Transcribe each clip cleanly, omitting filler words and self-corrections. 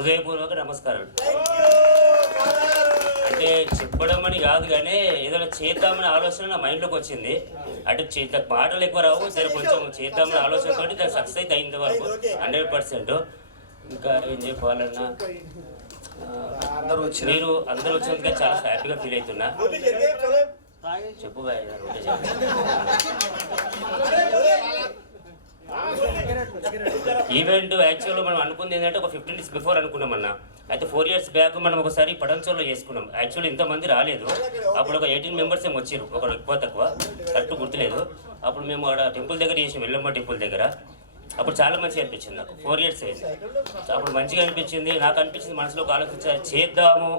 హృదయపూర్వక నమస్కారాలు. అంటే చెప్పడం అని కాదు కానీ ఏదైనా చేద్దామని ఆలోచన నా మైండ్లోకి వచ్చింది. అంటే మాటలు ఎక్కువ రావు, సరే కొంచెం చేద్దామని ఆలోచనతో దాన్ని సక్సెస్ అయితే అయింది వరకు 100%. ఇంకా ఏం చెప్పాలన్నా అందరూ వచ్చినందుకే చాలా హ్యాపీగా ఫీల్ అవుతున్నా. చెప్పు బాయ్. ఈవెంట్ యాక్చువల్గా మనం అనుకుంది ఏంటంటే ఒక 15 days బిఫోర్ అనుకున్నామన్నా. అయితే 4 years బ్యాక్ మనం ఒకసారి పడంచోలో చేసుకున్నాం. యాక్చువల్లీ ఇంతమంది రాలేదు. అప్పుడు ఒక 18 members ఏమో వచ్చారు, ఒక ఎక్కువ తక్కువ కరెక్ట్ గుర్తులేదు. అప్పుడు మేము అక్కడ టెంపుల్ దగ్గర చేసాం, ఎల్లమ్మ టెంపుల్ దగ్గర. అప్పుడు చాలా మంచిగా అనిపించింది నాకు. 4 years అయింది. అప్పుడు మంచిగా అనిపించింది. నాకు అనిపించింది మనసులో ఒక ఆలోచించాలి, చేద్దాము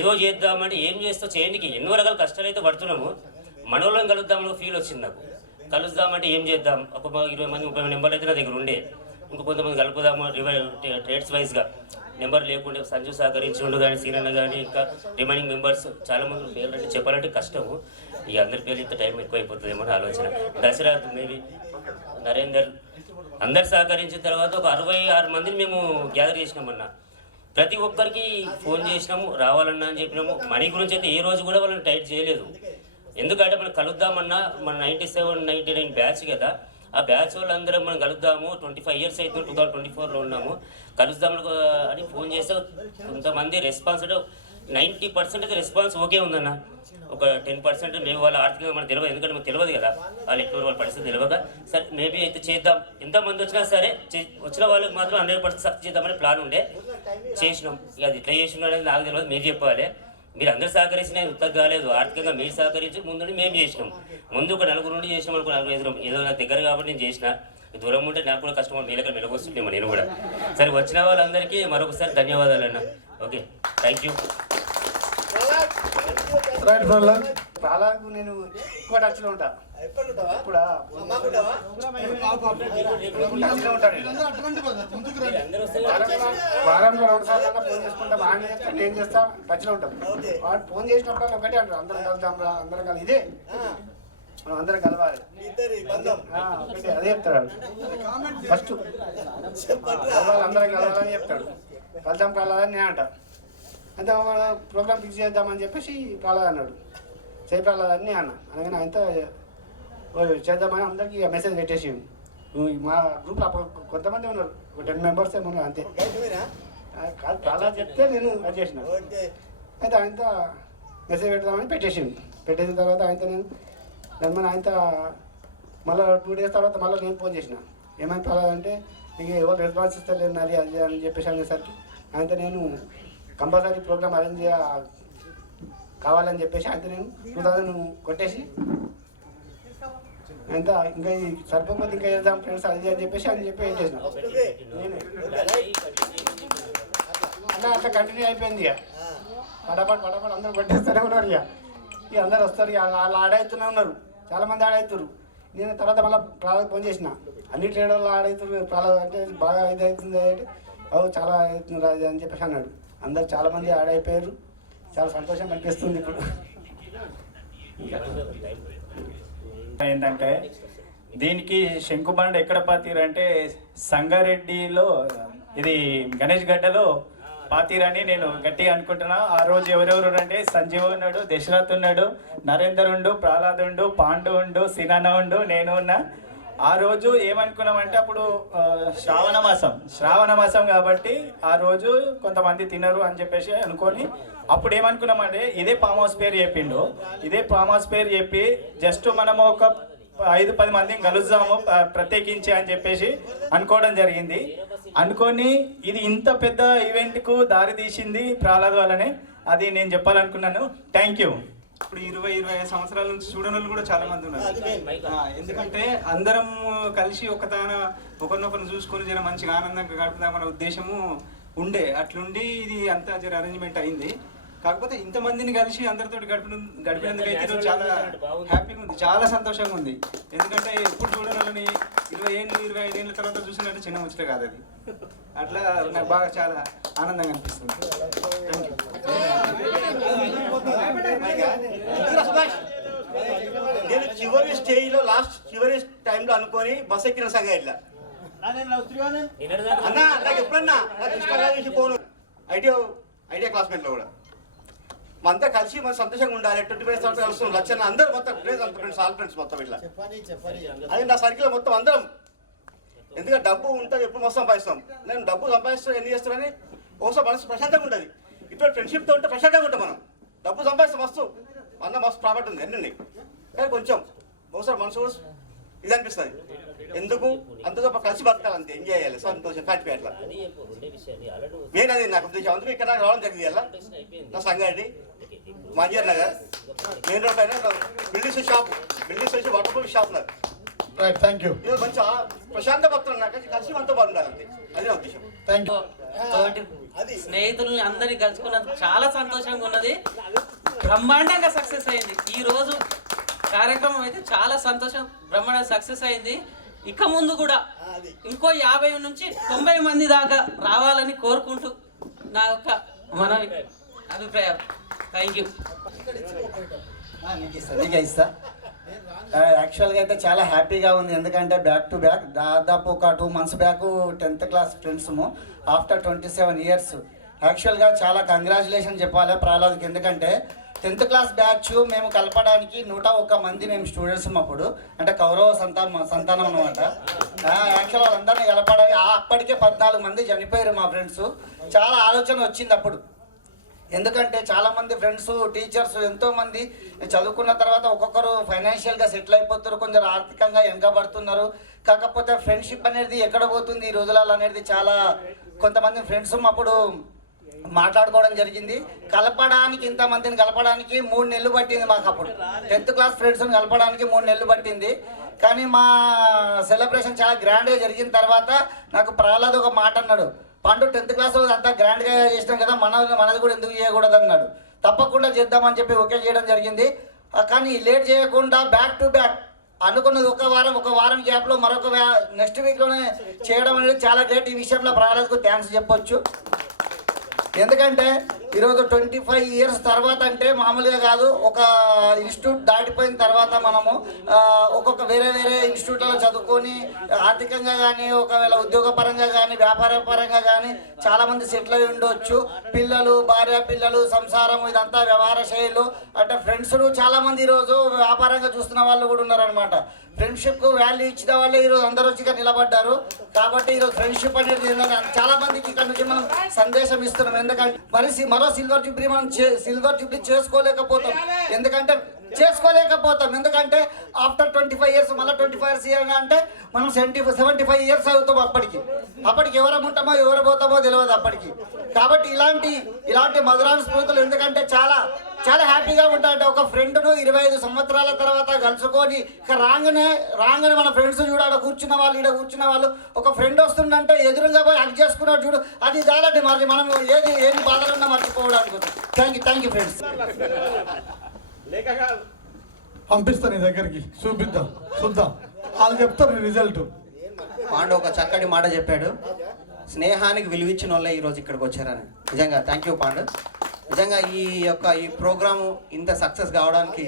ఏదో చేద్దామంటే ఏం చేస్తావు చేయడానికి ఎన్నో రకాల కష్టాలు అయితే పడుతున్నాము. మనోళ్ళని కలుద్దామని ఫీల్ వచ్చింది నాకు. కలుద్దామంటే ఏం చేద్దాం, ఒక 20 మంది 30 నెంబర్లు అయితే నా దగ్గర ఉండే. ఇంకో కొంతమంది కలుపుదాము ట్రేడ్స్ వైజ్గా నెంబర్ లేకుంటే సంజు సహకరించుండు కానీ సీనన్న కానీ ఇంకా రిమైనింగ్ మెంబర్స్ చాలామంది పేర్లు అంటే చెప్పాలంటే కష్టము. ఇక అందరి పేర్లు ఇంత టైం ఎక్కువ అయిపోతుందేమో అని ఆలోచన. దసరా మేబీ నరేందర్ అందరు సహకరించిన తర్వాత ఒక 66 మందిని మేము గ్యాదర్ చేసినామన్న. ప్రతి ఒక్కరికి ఫోన్ చేసినాము, రావాలన్నా అని చెప్పినాము. మనీ గురించి అయితే ఏ రోజు కూడా వాళ్ళని టైట్ చేయలేదు. ఎందుకంటే మనం కలుద్దామన్నా మన 97, 99 బ్యాచ్ కదా. ఆ బ్యాచ్ వాళ్ళందరం మనం కలుద్దాము. 25 years అయితే 2024లో ఉన్నాము, కలుద్దామని అని ఫోన్ చేస్తే కొంతమంది రెస్పాన్స్ అంటే 90% అయితే రెస్పాన్స్ ఓకే ఉందన్న. ఒక 10% మేము వాళ్ళ ఆర్థికంగా మనకు తెలియదు, ఎందుకంటే మనకు తెలియదు కదా వాళ్ళు ఎక్కువ వాళ్ళ పరిస్థితి తెలియక. సరే మేబీ అయితే చేద్దాం, ఎంతమంది వచ్చినా సరే వచ్చిన వాళ్ళకి మాత్రం 100% సక్సెస్ చేద్దామని ప్లాన్ ఉండే చేసినాం. ఇక అది ఎట్లా చేసినాం అనేది నాకు తెలియదు, మీరు చెప్పాలి. మీరు అందరూ సహకరించిన ఉత్తగా కాలేదు, ఆర్థికంగా మీరు సహకరించి ముందు మేము చేసినాం. ముందు ఒక 4 నుండి చేసినాం అనుకో, 4 ఏదో నా దగ్గర కాబట్టి నేను చేసిన. దూరం ఉంటే నాకు కూడా కష్టం, మీలక మెలగొస్తుండేమో నేను కూడా. సరే వచ్చిన వాళ్ళందరికీ మరొకసారి ధన్యవాదాలు అన్న. Okay, thank you. చాలా నేను ఎక్కువ టచ్లో ఉంటా. ఇప్పుడు వారంలో 2 సార్లు ఫోన్ చేసుకుంటా, బాగా చేస్తా, నేను చేస్తా, టచ్లో ఉంటాం. వాడు ఫోన్ చేసినప్పుడు ఒకటే అంటారు, అందరం కలుద్దాం రా, అందరం కలిసి ఇదే మనం అందరం కలవాలి, ఒకటే అదే చెప్తాడు ఫస్ట్. అందరం కలవాలని చెప్తాడు, కలుద్దాం కలవాలని నేను అంట. అంతే ప్రోగ్రామ్ ఫిక్స్ చేద్దామని చెప్పేసి ప్రహ్లాద్ అన్నాడు, చేయి ప్రహ్లాద్ అని అన్న. అనగానే అంతా చేద్దామని అందరికీ మెసేజ్ పెట్టేసి మా గ్రూప్లో కొంతమంది ఉన్నారు, ఒక 10 members ఏమో ఉన్నారు అంతే. కాదు ప్రహ్లాద్ చెప్తే నేను అది చేసిన. అయితే ఆయనతో మెసేజ్ పెడదామని పెట్టేసిన తర్వాత ఆయనతో నేను దాని ఆయనతో మళ్ళీ 2 days తర్వాత మళ్ళీ నేను ఫోన్ చేసిన. ఏమైనా ప్రహ్లాద్ అంటే నీకు ఎవరు రెస్పాన్స్ ఇస్తలేదు నాది అది అని చెప్పేసి అనేసరికి ఆయనతో నేను కంపల్సరీ ప్రోగ్రామ్ అరేంజ్ కావాలని చెప్పేసి ఆయనతో నేను 2000 కొట్టేసి అంతా ఇంకా సరిపోతే ఇంకా చేద్దాం ఫ్రెండ్స్ అది అని చెప్పేసి అని చెప్పి చేసిన. అట్లా కంటిన్యూ అయిపోయింది. ఇక పడపడ అందరూ కొట్టేస్తూనే ఉన్నారు. ఇక అందరు వస్తారు, వాళ్ళు ఆడవుతూనే ఉన్నారు, చాలామంది ఆడవుతారు. నేను తర్వాత మళ్ళీ ప్రహ్లాద్ ఫోన్ చేసిన, అన్ని ట్రేడ్ వాళ్ళు ఆడవుతారు, ప్రహ్లాద్ అంటే బాగా ఇది అవుతుంది అంటే చాలా అవుతుంది అది అని చెప్పేసి అన్నాడు. అందరు చాలామంది ఆడైపోయారు, చాలా సంతోషం అనిపిస్తుంది. ఇప్పుడు ఏంటంటే దీనికి శంకుబండ ఎక్కడ పాతీరంటే సంగారెడ్డిలో, ఇది గణేష్ గడ్డలో పాతీరని నేను గట్టిగా అనుకుంటున్నా. ఆ రోజు ఎవరెవరు అంటే సంజీవ్ ఉన్నాడు, దశరథ్ ఉన్నాడు, నరేందర్ ఉండు, ప్రహ్లాద్ ఉండు, పాండు ఉండు, సినాన్న ఉండు, నేను ఉన్నా. ఆ రోజు ఏమనుకున్నామంటే అప్పుడు శ్రావణ మాసం కాబట్టి ఆ రోజు కొంతమంది తినరు అని చెప్పేసి అనుకొని అప్పుడు ఏమనుకున్నామంటే ఇదే ఫామ్ హౌస్ పేరు చెప్పిండు. ఇదే ఫామ్ హౌస్ పేరు చెప్పి జస్ట్ మనము ఒక 5-10 మందిని కలుద్దాము ప్రత్యేకించి అని చెప్పేసి అనుకోవడం జరిగింది. అనుకొని ఇది ఇంత పెద్ద ఈవెంట్కు దారి తీసింది ప్రహ్లాద్ వల్లనే, అది నేను చెప్పాలనుకున్నాను. Thank you. ఇప్పుడు 20-25 సంవత్సరాల నుంచి చూడని వాళ్ళు కూడా చాలా మంది ఉన్నారు. ఎందుకంటే అందరం కలిసి ఒకరినొకరిని చూసుకొని జర మంచిగా ఆనందంగా గడుపుదామన్న ఉద్దేశము ఉండే. అట్లుండి ఇది అంతా జర అరేంజ్మెంట్ అయింది. కాకపోతే ఇంతమందిని కలిసి అందరితో గడిపినందుకు అయితే చాలా హ్యాపీగా ఉంది, చాలా సంతోషంగా ఉంది. ఎందుకంటే ఎప్పుడు చూడని వాళ్ళని 20 ఏళ్ళు 25 ఏళ్ళ తర్వాత చూసినట్టు చిన్న ముచ్చట కాదు అది. అట్లా నాకు బాగా చాలా ఆనందంగా అనిపిస్తుంది. నేను చివరి స్టేజ్లో చివరి టైంలో అనుకొని బస్ ఎక్కిన సంగతి ఇట్లా అన్నా నాకు ఎప్పుడన్నా నాకు ఇష్టంగా ఫోన్ ఐడియా క్లాస్మేట్లో కూడా అంతా కలిసి మనం సంతోషంగా ఉండాలి. 25 సంవత్సరాలు కలుస్తున్నాం, లక్షణ అందరూ మొత్తం ఫ్రెండ్స్, అంత ఫ్రెండ్స్, ఆల్ ఫ్రెండ్స్ మొత్తం ఇట్లా. అది నా సర్కిల్ మొత్తం అందరం. ఎందుకంటే డబ్బు ఉంటుంది, ఎప్పుడు మొత్తం సంపాదిస్తాం. నేను డబ్బు సంపాదిస్తాను, ఎన్ని చేస్తామని ఒకసారి మనసు ప్రశాంతంగా ఉంటుంది. ఇప్పుడు ఫ్రెండ్షిప్తో ఉంటే ప్రశాంతంగా ఉంటాం మనం. డబ్బు సంపాదిస్తాం మస్తు, మస్తు ప్రాపర్టీ ఉంది, అన్నీ. కానీ కొంచెం ఒకసారి మనసు ఇది అనిపిస్తుంది, ఎందుకు అంతతో కలిసి బతకాలి, అంతే ఎంజాయ్ చేయాలి, సంతోషం హ్యాపీ అట్లా. మెయిన్ అది నాకు ఉద్దేశం. అందుకు ఇక్కడ రావడం జరిగింది. అలా నా సంగారెడ్డి మంజర్ నగర్ మెయిన్ రోడ్ పైన బిల్డింగ్స్ షాప్, బిల్డింగ్స్ వచ్చి వాటర్ ప్రూఫ్ షాప్ నాకు. Right, thank you. ఇది మంచి ప్రశాంత భక్తులు నాకు కలిసి మనతో బాగుండాలి, అంతే. అదే నా ఉద్దేశం. Thank you. తోటి స్నేహితుల్ని అందరినీ కలుసుకున్నందుకు చాలా సంతోషంగా ఉన్నది. బ్రహ్మాండంగా సక్సెస్ అయింది ఈ రోజు కార్యక్రమం అయితే. చాలా సంతోషం, బ్రహ్మాండంగా సక్సెస్ అయింది. ఇక ముందు కూడా ఇంకో 50 నుంచి 90 మంది దాకా రావాలని కోరుకుంటూ నా యొక్క మనవి అభిప్రాయం. Thank you. నీకే ఇస్తా. యాక్చువల్గా అయితే చాలా హ్యాపీగా ఉంది, ఎందుకంటే బ్యాక్ టు బ్యాక్ దాదాపు ఒక 2 months బ్యాక్ 10th క్లాస్ ఫ్రెండ్స్ము ఆఫ్టర్ 27 years. యాక్చువల్గా చాలా కంగ్రాచులేషన్ చెప్పాలి ప్రహ్లాద్కి, ఎందుకంటే 10th క్లాస్ బ్యాచ్ మేము కలపడానికి 101 మంది మేము స్టూడెంట్స్ అప్పుడు, అంటే కౌరవ సంతానం అనమాట. యాక్చువల్ వాళ్ళందరినీ కలపడానికి అప్పటికే 14 మంది చనిపోయారు మా ఫ్రెండ్స్. చాలా ఆలోచన వచ్చింది అప్పుడు, ఎందుకంటే చాలామంది ఫ్రెండ్స్, టీచర్స్ ఎంతోమంది చదువుకున్న తర్వాత ఒక్కొక్కరు ఫైనాన్షియల్గా సెటిల్ అయిపోతారు, కొందరు ఆర్థికంగా వెనకబడుతున్నారు. కాకపోతే ఫ్రెండ్షిప్ అనేది ఎక్కడ పోతుంది ఈ రోజులలో అనేది చాలా కొంతమంది ఫ్రెండ్స్ అప్పుడు మాట్లాడుకోవడం జరిగింది. కలపడానికి ఇంతమందిని కలపడానికి 3 నెలలు పట్టింది మాకు. అప్పుడు 10th క్లాస్ ఫ్రెండ్స్ని కలపడానికి 3 నెలలు పట్టింది. కానీ మా సెలబ్రేషన్ చాలా గ్రాండ్గా జరిగిన తర్వాత నాకు ప్రహ్లాద్ ఒక మాట అన్నాడు, పండు 10th క్లాస్ అంతా గ్రాండ్గా చేసినాం కదా, మనది కూడా ఎందుకు చేయకూడదు అన్నాడు. తప్పకుండా చేద్దామని చెప్పి ఓకే చేయడం జరిగింది. కానీ లేట్ చేయకుండా బ్యాక్ టు బ్యాక్ అనుకున్నది ఒక వారం గ్యాప్లో మరొక నెక్స్ట్ వీక్లోనే చేయడం అనేది చాలా గ్రేట్. ఈ విషయంలో ప్రహ్లాద్కు థ్యాంక్స్ చెప్పొచ్చు. ఎందుకంటే ఈరోజు 25 years తర్వాత అంటే మామూలుగా కాదు, ఒక ఇన్స్టిట్యూట్ దాటిపోయిన తర్వాత మనము ఒక్కొక్క వేరే ఇన్స్టిట్యూట్లలో చదువుకొని ఆర్థికంగా కానీ, ఒకవేళ ఉద్యోగపరంగా కానీ, వ్యాపార పరంగా కానీ చాలామంది సెటిల్ అయి ఉండొచ్చు. పిల్లలు, భార్య పిల్లలు, సంసారం, ఇదంతా వ్యవహార శైలు అంటే ఫ్రెండ్స్ చాలామంది ఈరోజు వ్యాపారంగా చూస్తున్న వాళ్ళు కూడా ఉన్నారనమాట. ఫ్రెండ్షిప్కు వాల్యూ ఇచ్చిన వాళ్ళే ఈరోజు అందరూ వచ్చి నిలబడ్డారు. కాబట్టి ఈరోజు ఫ్రెండ్షిప్ అనేది చాలా మందికి ఇక్కడ నుంచి మనం సందేశం ఇస్తున్నాం. ఎందుకంటే మరో సిల్వర్ జూబ్లీ మనం సిల్వర్ జూబ్లీ చేసుకోలేకపోతాం. ఎందుకంటే ఎందుకంటే ఆఫ్టర్ 25 years మళ్ళీ 25 years అంటే మనం 75 years అవుతాం. అప్పటికి ఎవరం ఉంటామో ఎవరు పోతామో తెలియదు అప్పటికి. కాబట్టి ఇలాంటి మధురాను స్ఫూర్తులు ఎందుకంటే చాలా చాలా హ్యాపీగా ఉంటాయంటే ఒక ఫ్రెండ్ను 25 సంవత్సరాల తర్వాత కలుసుకొని రాగానే మన ఫ్రెండ్స్ చూడ కూర్చున్న వాళ్ళు ఒక ఫ్రెండ్ వస్తుందంటే ఎదురుగా పోయి హక్ చేసుకున్నాడు చూడు, అది చాలండి. మరి మనం ఏది బాధలున్నా మర్చిపోవడానికి. Thank you friends. పంపిస్తా నీ దగ్గరికి, చూద్దాం వాళ్ళు చెప్తారు రిజల్ట్. పాండు ఒక చక్కటి మాట చెప్పాడు, స్నేహానికి విలువిచ్చిన వాళ్ళే ఈరోజు ఇక్కడికి వచ్చారని. నిజంగా థ్యాంక్ యూ పాండు. నిజంగా ఈ ప్రోగ్రాము ఇంత సక్సెస్ కావడానికి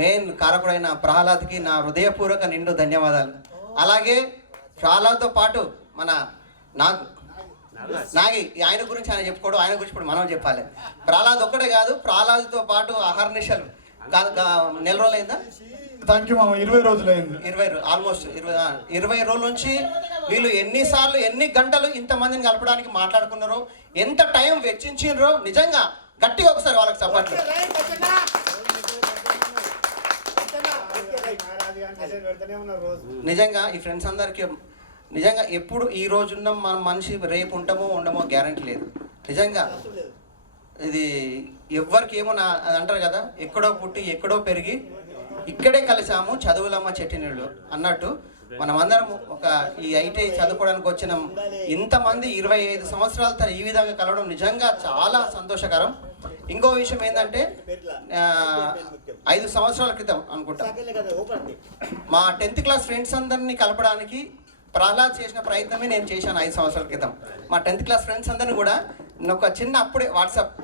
మెయిన్ కారకుడైన ప్రహ్లాద్కి నా హృదయపూర్వక నిండు ధన్యవాదాలు. అలాగే ప్రహ్లాద్తో పాటు మన నాగి ఆయన గురించి ఆయన చెప్పుకోవడం, ఆయన గురించి ఇప్పుడు మనం చెప్పాలి. ప్రహ్లాద్ ఒక్కడే కాదు, ప్రహ్లాద్తో పాటు అహర్నిశలు నెల రోజులైందా? థ్యాంక్ యూ మామ. 20 రోజులైంది. ఆల్మోస్ట్ 20 రోజుల నుంచి వీళ్ళు ఎన్నిసార్లు ఎన్ని గంటలు ఇంతమందిని కలపడానికి మాట్లాడుకున్నారో, ఎంత టైం వెచ్చించారో నిజంగా గట్టిగా ఒకసారి వాళ్ళకి సపోర్ట్. నిజంగా ఈ ఫ్రెండ్స్ అందరికీ నిజంగా ఎప్పుడు ఈ రోజున్న మన మనిషి రేపు ఉంటామో ఉండమో గ్యారంటీ లేదు. నిజంగా ఇది ఎవ్వరికి ఏమో అంటారు కదా, ఎక్కడో పుట్టి ఎక్కడో పెరిగి ఇక్కడే కలిసాము చదువులమ్మ చెట్టినీళ్ళు అన్నట్టు మనమందరం ఒక ఈ ఐటీ చదువుకోవడానికి వచ్చిన ఇంతమంది 25 సంవత్సరాలతో ఈ విధంగా కలవడం నిజంగా చాలా సంతోషకరం. ఇంకో విషయం ఏంటంటే 5 సంవత్సరాల క్రితం అనుకుంటా మా 10th క్లాస్ ఫ్రెండ్స్ అందరినీ కలపడానికి ప్రహ్లాద్ చేసిన ప్రయత్నమే నేను చేశాను 5 సంవత్సరాల క్రితం. మా 10th క్లాస్ ఫ్రెండ్స్ అందరినీ కూడా ఒక చిన్న అప్పుడే వాట్సాప్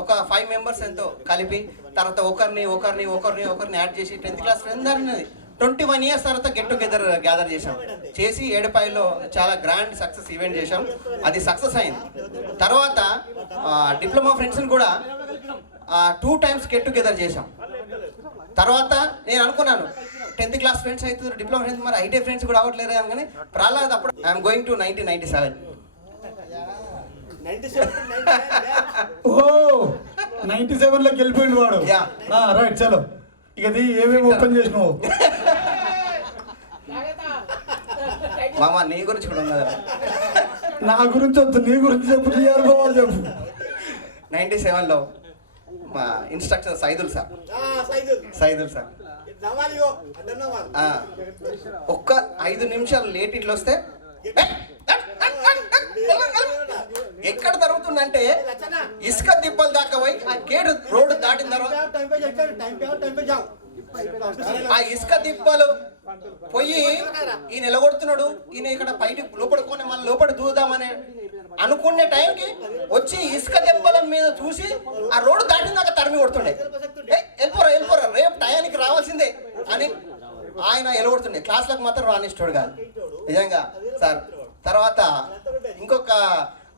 ఒక 5 members ఎంతో కలిపి తర్వాత ఒకరిని యాడ్ చేసి 10th క్లాస్ ఫ్రెండ్స్ అందరినీ 21 ఇయర్స్ తర్వాత గెట్ టుగెదర్ గ్యాదర్ చేసాం. చేసి ఏడుపాయలో చాలా గ్రాండ్ సక్సెస్ ఈవెంట్ చేసాం. అది సక్సెస్ అయింది. తర్వాత డిప్లొమా ఫ్రెండ్స్ని కూడా 2 times గెట్ టుగెదర్ చేసాం. తర్వాత నేను అనుకున్నాను 10th క్లాస్ ఫ్రెండ్స్ అయితే డిప్లొమా ఫ్రెండ్స్ మరి ఐటీ ఫ్రెండ్స్ కూడా అవ్వట్లేదు కానీ ప్రహ్లాద్ అప్పుడు ఐఎమ్ గోయింగ్ టు 1997. ఓ 97లోకి వెళ్ళిపోయింది వాడు. రైట్ చలో ఇక అది ఏమేమి ఓపెన్ చేసినావు మామ నీ గురించి కూడా ఉన్నదా? నా గురించి వద్దు, నీ గురించి చెప్పు, నీ అనుభవాలు చెప్పు. 97లో మా ఇన్స్ట్రక్టర్ సైదుల్ సార్ ఒక్క 5 నిమిషాలు లేట్ ఇట్లా వస్తే ఎక్కడ జరుగుతుందంటే ఇసుక దిబ్బలు దాకా పోయి ఆ గేట్ రోడ్డు దాటిన తర్వాత ఆ ఇసుక దిబ్బలు పోయి ఈయన నిలగొడుతున్నాడు, ఈయన ఇక్కడ బయటికి లోపడుకొని మళ్ళీ లోపల దూదామని అనుకునే టైంకి వచ్చి ఇసుక దెబ్బల మీద చూసి ఆ రోడ్డు దాటిన దాకా తరిమి కొడుతుండే. వెళ్ళిపోరా రేపు టయానికి రావాల్సిందే అని ఆయన ఎలగొడుతుండే. క్లాస్లకు మాత్రం రానిస్తాడు కాదు నిజంగా సార్. తర్వాత ఇంకొక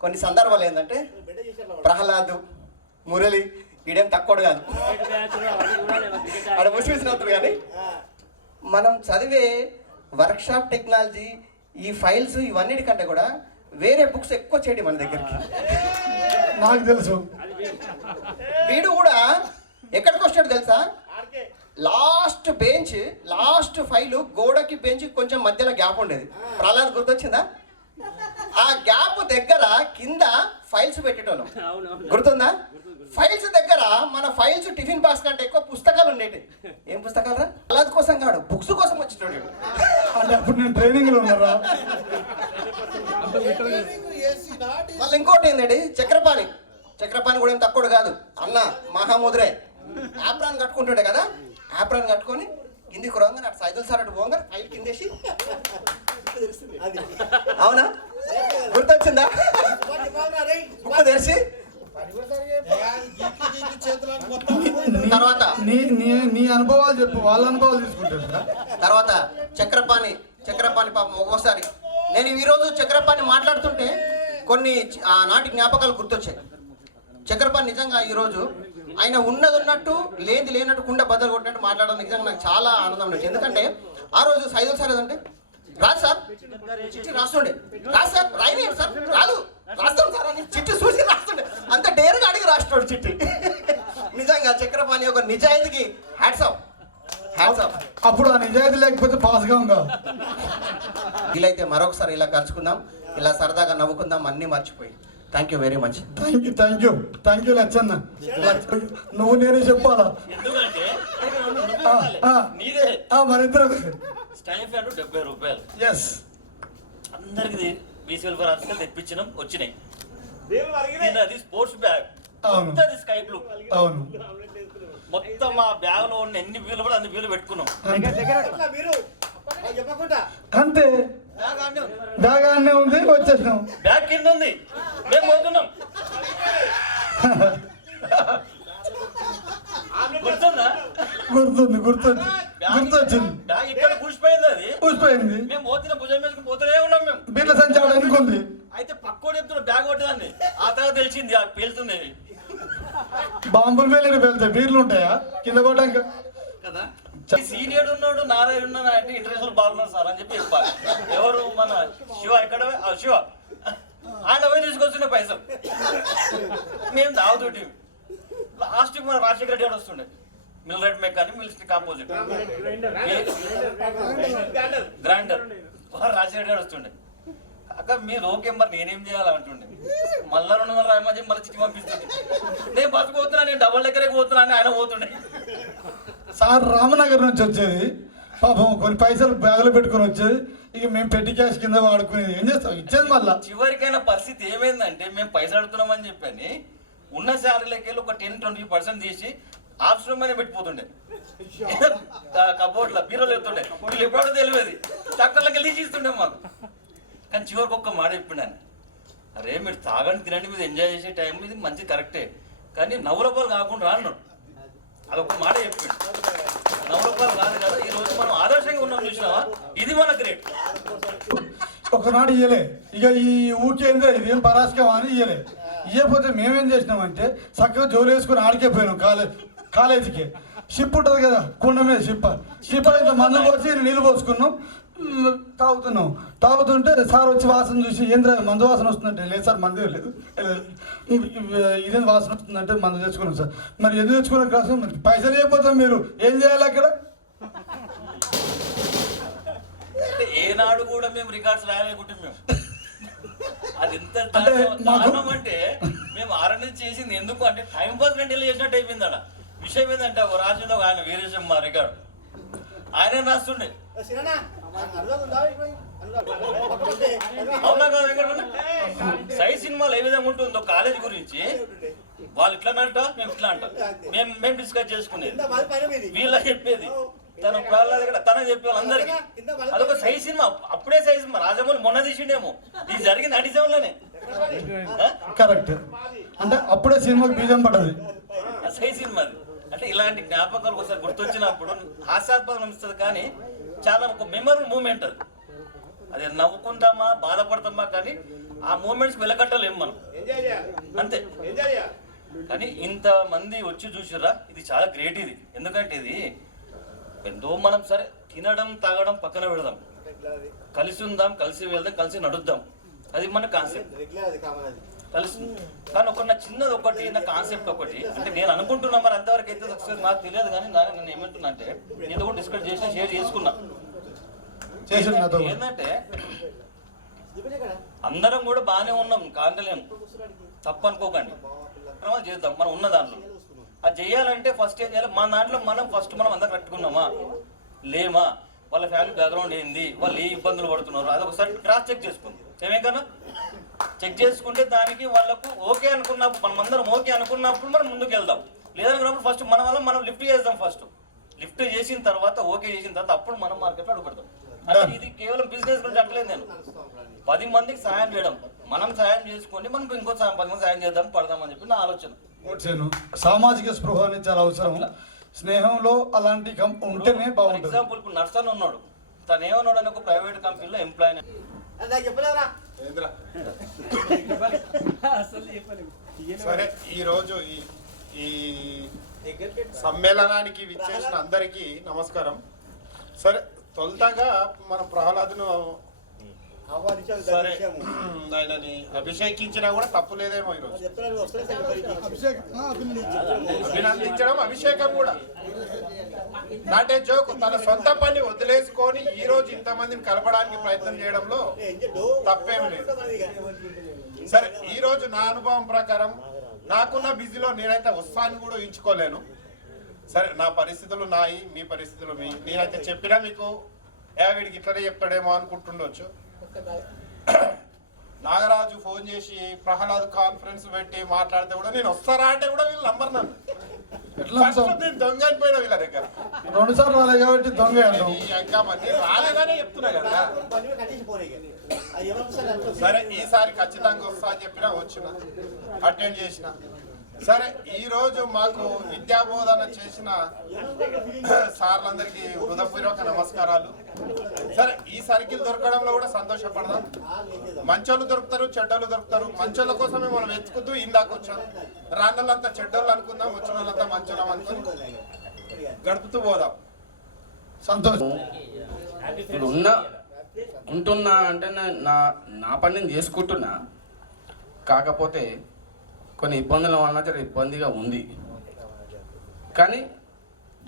కొన్ని సందర్భాలు ఏంటంటే ప్రహ్లాద్, మురళి వీడేం తక్కువ కాదు, ఆడ ముసిమిసినవుతుంది. కానీ మనం చదివే వర్క్షాప్ టెక్నాలజీ ఈ ఫైల్స్ ఇవన్నిటికంటే కూడా వేరే బుక్స్ ఎక్కువ చేయడం మన దగ్గరికి. నాకు తెలుసు. వీడు కూడా ఎక్కడికి వస్తాడు తెలుసా? లాస్ట్ బెంచ్, లాస్ట్ ఫైల్, గోడకి బెంచ్ కొంచెం మధ్యలో గ్యాప్ ఉండేది. ప్రహ్లాద్ గుర్తొచ్చిందా? ఆ గ్యాప్ దగ్గర కింద ఫైల్స్ పెట్టేటోళ్ళం, గుర్తుందా? ఫైల్స్ దగ్గర మన ఫైల్స్ టిఫిన్ బాక్స్ కంటే ఎక్కువ పుస్తకాలు ఉండేవి. ఏం పుస్తకాలు రా? ప్రహ్లాద్ కోసం కాదు, బుక్స్ కోసం వచ్చినాడు. అంటే అప్పుడు నేను ట్రైనింగ్ లో ఉన్నారా? మళ్ళీ ఇంకోటి ఏంటండి, చక్రపాణి కూడా ఏం తక్కువ కాదు అన్న, మహాముద్రే. యాప్రాన్ కట్టుకుంటుండే కదా, యాప్రాన్ కట్టుకొని కిందికి రాగానే అటు సైదుల్ సార్ అటు పోగా ఫైల్ కిందేసి, అవునా? గుర్తొచ్చిందా? బుక్ తెరిచి తర్వాత నీ అనుభవాలు చెప్పు, వాళ్ళ అనుభవాలు తీసుకుంటారు. తర్వాత చక్రపాణి పాపం ఒక్కోసారి నేను ఈరోజు చక్రపాణి మాట్లాడుతుంటే కొన్ని నాటి జ్ఞాపకాలు గుర్తొచ్చాయి. చక్రపాణి నిజంగా ఈరోజు ఆయన ఉన్నది ఉన్నట్టు లేనట్టు కుండ బద్దలు కొట్టినట్టు మాట్లాడడం నిజంగా నాకు చాలా ఆనందం లేదు. ఎందుకంటే ఆ రోజు సైదుల్ సార్ ఏదంటే రాదు సార్ చిట్టి రాస్తుండే, రాదు సార్ రాయని సార్ రాదు రాస్తాం సార్ అని చిట్టి చూసి రాస్తుండే. అంత డేరుగా అడిగి రాస్తాడు చిట్టి. నిజంగా చక్రపాణి ఒక నిజాయితీకి హ్యాట్స్ ఆఫ్. అప్పుడు ఆ నిజాయితీ లేకపోతే పాస్గా ఉందా? వీలైతే మరొకసారి ఇలా కలుసుకుందాం, ఇలా సరదాగా నవ్వుకుందాం, అన్నీ మర్చిపోయి. Thank you very much. Thank you Lachanna. నువ్వు నేనే చెప్పాలా? మరిద్దరు స్టైఫండ్ 70 రూపాయలు. ఎస్, అందరికి బీసీ వెల్ఫేర్ ఆఫీసర్ తెప్పించినాం, వచ్చినాయి. అది స్పోర్ట్స్ బ్యాగ్, స్కై బ్లూ. అవును, మొత్తం మా బ్యాగ్ లో ఉన్న ఎన్ని బిల్లు కూడా అన్ని బిల్లు పెట్టుకున్నాం. అంతే, బ్యాగానే ఉంది, వచ్చేసినాం. బ్యాగ్ కింద ఉంది, మేము పోతున్నాం. గుర్తొచ్చింది. బ్యాగ్ ఇక్కడ కూసిపోయింది. మేము పోతున్న భుజం వేసుకుని పోతూనే ఉన్నాం. మేము బీర్ల సంచి అనుకుంది. అయితే పక్కోడు చెప్తున్నా బ్యాగ్ కొట్టదాన్ని. ఆ తర్వాత తెలిసింది ఆ పేలుతున్నాయి. బాంబులు మేలేడు పేలుతాయి, బీర్లు ఉంటాయా కింద కొట్టాక కదా? సీనియర్ ఉన్నాడు, నారాయణ ఉన్నాడు అంటే ఇంటర్నేషనల్ బాగున్నాడు సార్ అని చెప్పి చెప్పాలి. ఎవరు? మన శివ. ఇక్కడ శివ ఆయన పోయి తీసుకొస్తుండే పైసలు, మేము తాగుతుంటే. లాస్ట్ మన రాజశేఖర రెడ్డి గారు వస్తుండే, మిల్లరెడ్ మెకానిక్, మిల్స్టిక్ ఆపోజిట్ గ్రైండర్. రాజశేఖర రెడ్డి గారు వస్తుండే. అక్క మీరు ఓకే మరి నేనేం చేయాలంటుండే. మళ్ళా 200 రాయమని మళ్ళీ చిట్టి పంపిస్తుంది. నేను బతుకుపోతున్నా, నేను డబల్ దగ్గరే పోతున్నా అని ఆయన పోతుండే. సార్ రామనగర్ నుంచి వచ్చేది, పాపం కొన్ని పైసలు బ్యాగులో పెట్టుకొని వచ్చేది. ఇక మేము పెట్టి క్యాష్ కింద వాడుకునేది. ఏం చేస్తాం, ఇచ్చేది మళ్ళా. చివరికైనా పరిస్థితి ఏమైందంటే మేము పైసలు అడుగుతున్నామని చెప్పని ఉన్న శాలరీలోకి వెళ్ళి ఒక 10-20% తీసి ఆఫీస్ రూమ్ అయినా పెట్టిపోతుండే. కబోర్డ్లో బీరోలు ఎత్తుండే. వీళ్ళు ఎప్పుడో తెలియదు, డాక్టర్లకు వెళ్ళి ఇస్తుండే మాకు. కానీ చివరికి ఒక్క మాట చెప్పినాను, అరే మీరు తాగండి తినండి, మీరు ఎంజాయ్ చేసే టైం ఇది మంచి కరెక్టే, కానీ నవ్వుల పాలు కాకుండా అన్నాడు. అదొక మాట చెప్పిండు. నవరూపాయలు కాదు కదా, ఈ రోజు మనం ఆదర్శంగా ఉన్నాం చూసినావా, ఇది మన గ్రేట్. ఒకనాడు ఇయ్యలే, ఇక ఈ ఊకేందే ఇదేం పరాస్కం అని ఇయ్యలే. ఇయ్యకపోతే మేమేం చేసినామంటే చక్కగా జోలు వేసుకుని ఆడికే పోయినాం కాలేజీకి. షిప్ ఉంటుంది కదా, కుండ మీద షిప్ అయితే మందు పోసి నీళ్ళు పోసుకున్నాం, తాగుతున్నాం. తాగుతుంటే సార్ వచ్చి వాసన చూసి ఏంద్ర మందు వాసన వస్తుందంటే, లేదు సార్ మందు లేదు, ఇదేం వాసన వస్తుందంటే మందు తెచ్చుకున్నాం సార్. మరి ఎందుకు తెచ్చుకున్నాం కాదు, మరి పైసలు అయిపోతాం, మీరు ఏం చేయాలి అక్కడ? ఏనాడు కూడా మేము రికార్డ్స్ రాయాలనుకుంటాం మేము. అది ఎంత దారుణం అంటే మేము ఆర్ఎన్ఎస్ చేసింది ఎందుకు అంటే టైం పాస్ గంటలు చేసినట్టు అయిపోయింది. అక్కడ విషయం ఏంటంటే ఒక రాసింది ఒక ఆయన వీరేశం మా రికార్డు ఆయన రాస్తుండే. అవునా కాదు వెంకట? సై సినిమాలు ఏ విధంగా ఉంటుందో కాలేజ్ గురించి వాళ్ళు ఇట్లా అంట, మేము ఇట్లా అంటాం, మేము డిస్కస్ చేసుకునేది, వీళ్ళ చెప్పేది, తన ప్రాణాలు కూడా తన చెప్పే వాళ్ళందరికీ. అదొక సై సినిమా, అప్పుడే సై సినిమా. రాజమౌళి మొన్న తీసిండేమో, ఇది జరిగింది 97లోనే. కరెక్ట్, అంటే అప్పుడే సినిమాకి బీజం పడ్డది సై సినిమా. అంటే ఇలాంటి జ్ఞాపకాలు ఒకసారి గుర్తొచ్చినప్పుడు హాస్యాస్పదం అనిపిస్తుంది, కానీ చాలా ఒక మెమరబుల్ మూమెంట్ అది. అది నవ్వుకుంటామా బాధపడతామా, కానీ ఆ మూమెంట్స్కి వెలకట్టలేము మనం, అంతే. కానీ ఇంతమంది వచ్చి చూసిరా, ఇది చాలా గ్రేట్. ఇది ఎందుకంటే ఇది ఎంతో మనం సరే తినడం తాగడం పక్కన పెడదాం, కలిసి ఉందాం, కలిసి వెళ్దాం, కలిసి నడుద్దాం, అది మన కాన్సెప్ట్ కలిసి. కానీ ఒక నా చిన్నది ఒకటి, నా కాన్సెప్ట్ ఒకటి, అంటే నేను అనుకుంటున్నా, మరి అంతవరకు అయితే సక్సెస్ నాకు తెలియదు. కానీ నేను ఏమంటున్నా అంటే ఏదో కూడా డిస్కస్ చేసినా, షేర్ చేసుకున్నా. ఏంటంటే అందరం కూడా బాగానే ఉన్నాం, కాంటలేము, తప్పనుకోకండి, చేద్దాం మనం ఉన్న దాంట్లో. అది చేయాలంటే ఫస్ట్ ఏం చేయాలి, మన దాంట్లో మనం అందరం కట్టుకున్నామా లేమా, వాళ్ళ ఫ్యామిలీ బ్యాక్గ్రౌండ్ ఏంది, వాళ్ళు ఏ ఇబ్బందులు పడుతున్నారు, అది ఒకసారి క్రాస్ చెక్ చేసుకుంది. ఏమే కన్నా చెక్ చేసుకుంటే దానికి వాళ్ళకు ఓకే అనుకున్నప్పుడు, మనమందరం ఓకే అనుకున్నప్పుడు మనం ముందుకు వెళ్దాం. లేదనుకున్నప్పుడు ఫస్ట్ మన వల్ల మనం లిఫ్ట్ చేద్దాం. ఫస్ట్ లిఫ్ట్ చేసిన తర్వాత, ఓకే చేసిన తర్వాత అప్పుడు మనం మార్కెట్లో అడుగుపెడతాం. అంటే ఇది కేవలం బిజినెస్ గురించి అంటలేదు నేను, 10 మందికి సాయం చేయడం, మనం సాయం చేసుకొని మనకు ఇంకో 10 మంది సాయం చేద్దాం, పడదామని చెప్పి నా ఆలోచన. సామాజిక స్పృహ అనేది చాలా అవసరం. స్నేహంలో అలాంటి ఉంటేనే బాగుంటుంది. ఎగ్జాంపుల్ ఇప్పుడు నర్సన్ ఉన్నాడు, తను ఏమన్నాడు అని ఒక ప్రైవేట్ కంపెనీలో ఎంప్లాయ్. సరే, ఈరోజు ఈ సమ్మేళనానికి విచ్చేసిన అందరికీ నమస్కారం. సరే, తొలుతగా మన ప్రహ్లాదును సరే ఆయనని అభిషేకించినా కూడా తప్పు లేదేమో. ఈరోజు అభినందించడం అభిషేకం కూడా నాటే జోక్. తన సొంత పని వదిలేసుకొని ఈ రోజు ఇంతమందిని కలపడానికి ప్రయత్నం చేయడంలో తప్పేమి లేదు. సరే, ఈ రోజు నా అనుభవం ప్రకారం నాకున్న బిజీలో నేనైతే వస్తాను కూడా ఊహించుకోలేను. సరే, నా పరిస్థితులు నాయి, మీ పరిస్థితులు మీ. నేనైతే చెప్పినా మీకు వీడికి ఇట్లనే చెప్తాడేమో అనుకుంటుండొచ్చు. నాగరాజు ఫోన్ చేసి ప్రహ్లాద్ కాన్ఫరెన్స్ పెట్టి మాట్లాడితే కూడా నేను వస్తారా అంటే కూడా వీళ్ళు నంబర్ నన్ను దొంగ అయిపోయినా వీళ్ళ దగ్గర 2 సార్లు రాలే కాబట్టి దొంగ రాలేదనే చెప్తున్నా కదా. సరే, ఈసారి ఖచ్చితంగా వస్తా అని చెప్పినా వచ్చిన, అటెండ్ చేసిన. సరే, ఈ రోజు మాకు విద్యాబోధన చేసిన సార్లందరికీ హృదయపూర్వక నమస్కారాలు. సరే, ఈ సర్కిల్ దొరకడంలో కూడా సంతోషపడదాం. మంచోళ్ళు దొరుకుతారు, చెడ్డోళ్ళు దొరుకుతారు. మంచోళ్ళ కోసమే మనం వెతుకుతూ ఇందాక వచ్చాం. రాళ్ళంతా చెడ్డోళ్ళు అనుకుందాం, వచ్చిన వాళ్ళంతా మంచోళ్ళం అనుకుని గడుపుతూ పోదాం. సంతోషం. ఇప్పుడు ఉంటున్నా అంటే నా పని నేను చేసుకుంటున్నా, కాకపోతే కొన్ని ఇబ్బందుల వలన చాలా ఇబ్బందిగా ఉంది. కానీ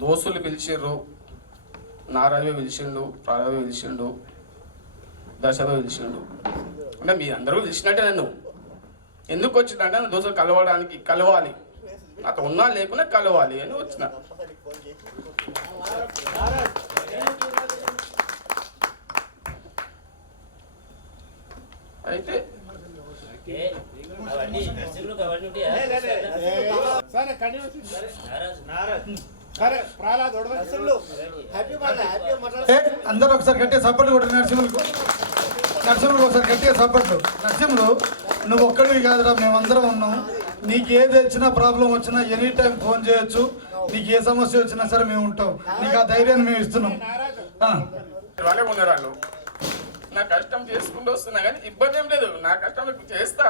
దోస్తులు పిలిచిర్రు, నారాజు పిలిచిండు, ప్రారవి పిలిచిండు, దశలో పిలిచిండు, అంటే మీ అందరూ పిలిచినట్టే నన్ను. ఎందుకు వచ్చిందంటే నా దోస్తులు కలవాలి, నాతో ఉన్నా లేకున్నా కలవాలి అని వచ్చిన. అయితే అందరూ ఒకసారి గట్టిగా సపోర్ట్ కొట్టు. నరసింహులు ఒకసారి గట్టిగా సపోర్ట్. నరసింహులు, నువ్వు ఒక్కడివి కాదురా, మేమందరం ఉన్నాం. నీకు ఏది వచ్చినా ప్రాబ్లం వచ్చినా ఎనీ టైం ఫోన్ చేయొచ్చు. నీకు ఏ సమస్య వచ్చినా సరే మేము ఉంటాం, నీకు ఆ ధైర్యాన్ని మేము ఇస్తున్నాం. వాళ్ళే ఉన్నారు వాళ్ళు. నా కష్టం చేసుకుంటూ వస్తున్నా కానీ ఇబ్బంది ఏం లేదు, నా కష్టం చేస్తా.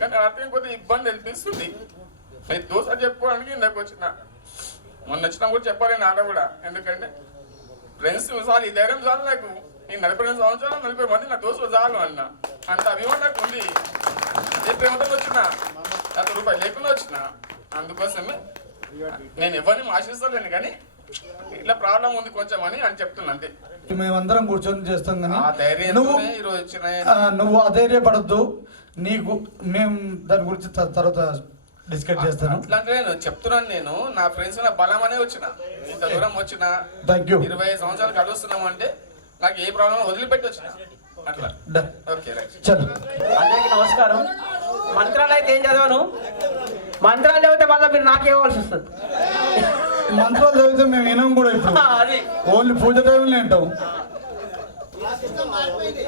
కానీ అర్థం కొద్దిగా ఇబ్బంది అనిపిస్తుంది. నేను దోశ చెప్పుకోవడానికి ఇందాక వచ్చిన, మొన్న వచ్చినా కూడా చెప్పాలి నాన్న కూడా. ఎందుకంటే ఫ్రెండ్స్ చాలు, ఈ ధైర్యం చాలు నాకు. ఈ 42 సంవత్సరాలు 40 మంది నా దోస్తులు చాలు అన్న, అంత అభిమానం నాకు ఉంది. ఏ ప్రేమతో వచ్చిన, ₹1 లేకుండా వచ్చిన. అందుకోసమే నేను ఎవరిని ఆశిస్తలేను, కానీ ఇట్లా ప్రాబ్లం ఉంది కొంచెం అని చెప్తున్నా అంతే. మేమందరం కూర్చొని చేస్తాం కానీ ఆ ధైర్యం ఈరోజు వచ్చిన నువ్వు అధైర్యపడద్దు. నీకు మేము దాని గురించి తర్వాత డిస్కస్ చేస్తాను. అట్లాంటి నేను చెప్తున్నాను, నేను నా ఫ్రెండ్స్ నా బలం అనే వచ్చిన, ఇంత దూరం వచ్చిన. 25 సంవత్సరాలు కలుస్తున్నాం అంటే నాకు ఏ ప్రాబ్లం వదిలిపెట్టి వచ్చిన అట్లా. Okay right. చలో అందరికీ నమస్కారం. మంత్రాలు అయితే ఏం చదవను, మంత్రాలు చదివితే మళ్ళీ మీరు నాకేవాల్సి వస్తుంది. మంత్రాలు చదివితే మేము వినం కూడా ఇప్పుడు, ఓన్లీ పూజ టైంలో వింటాం.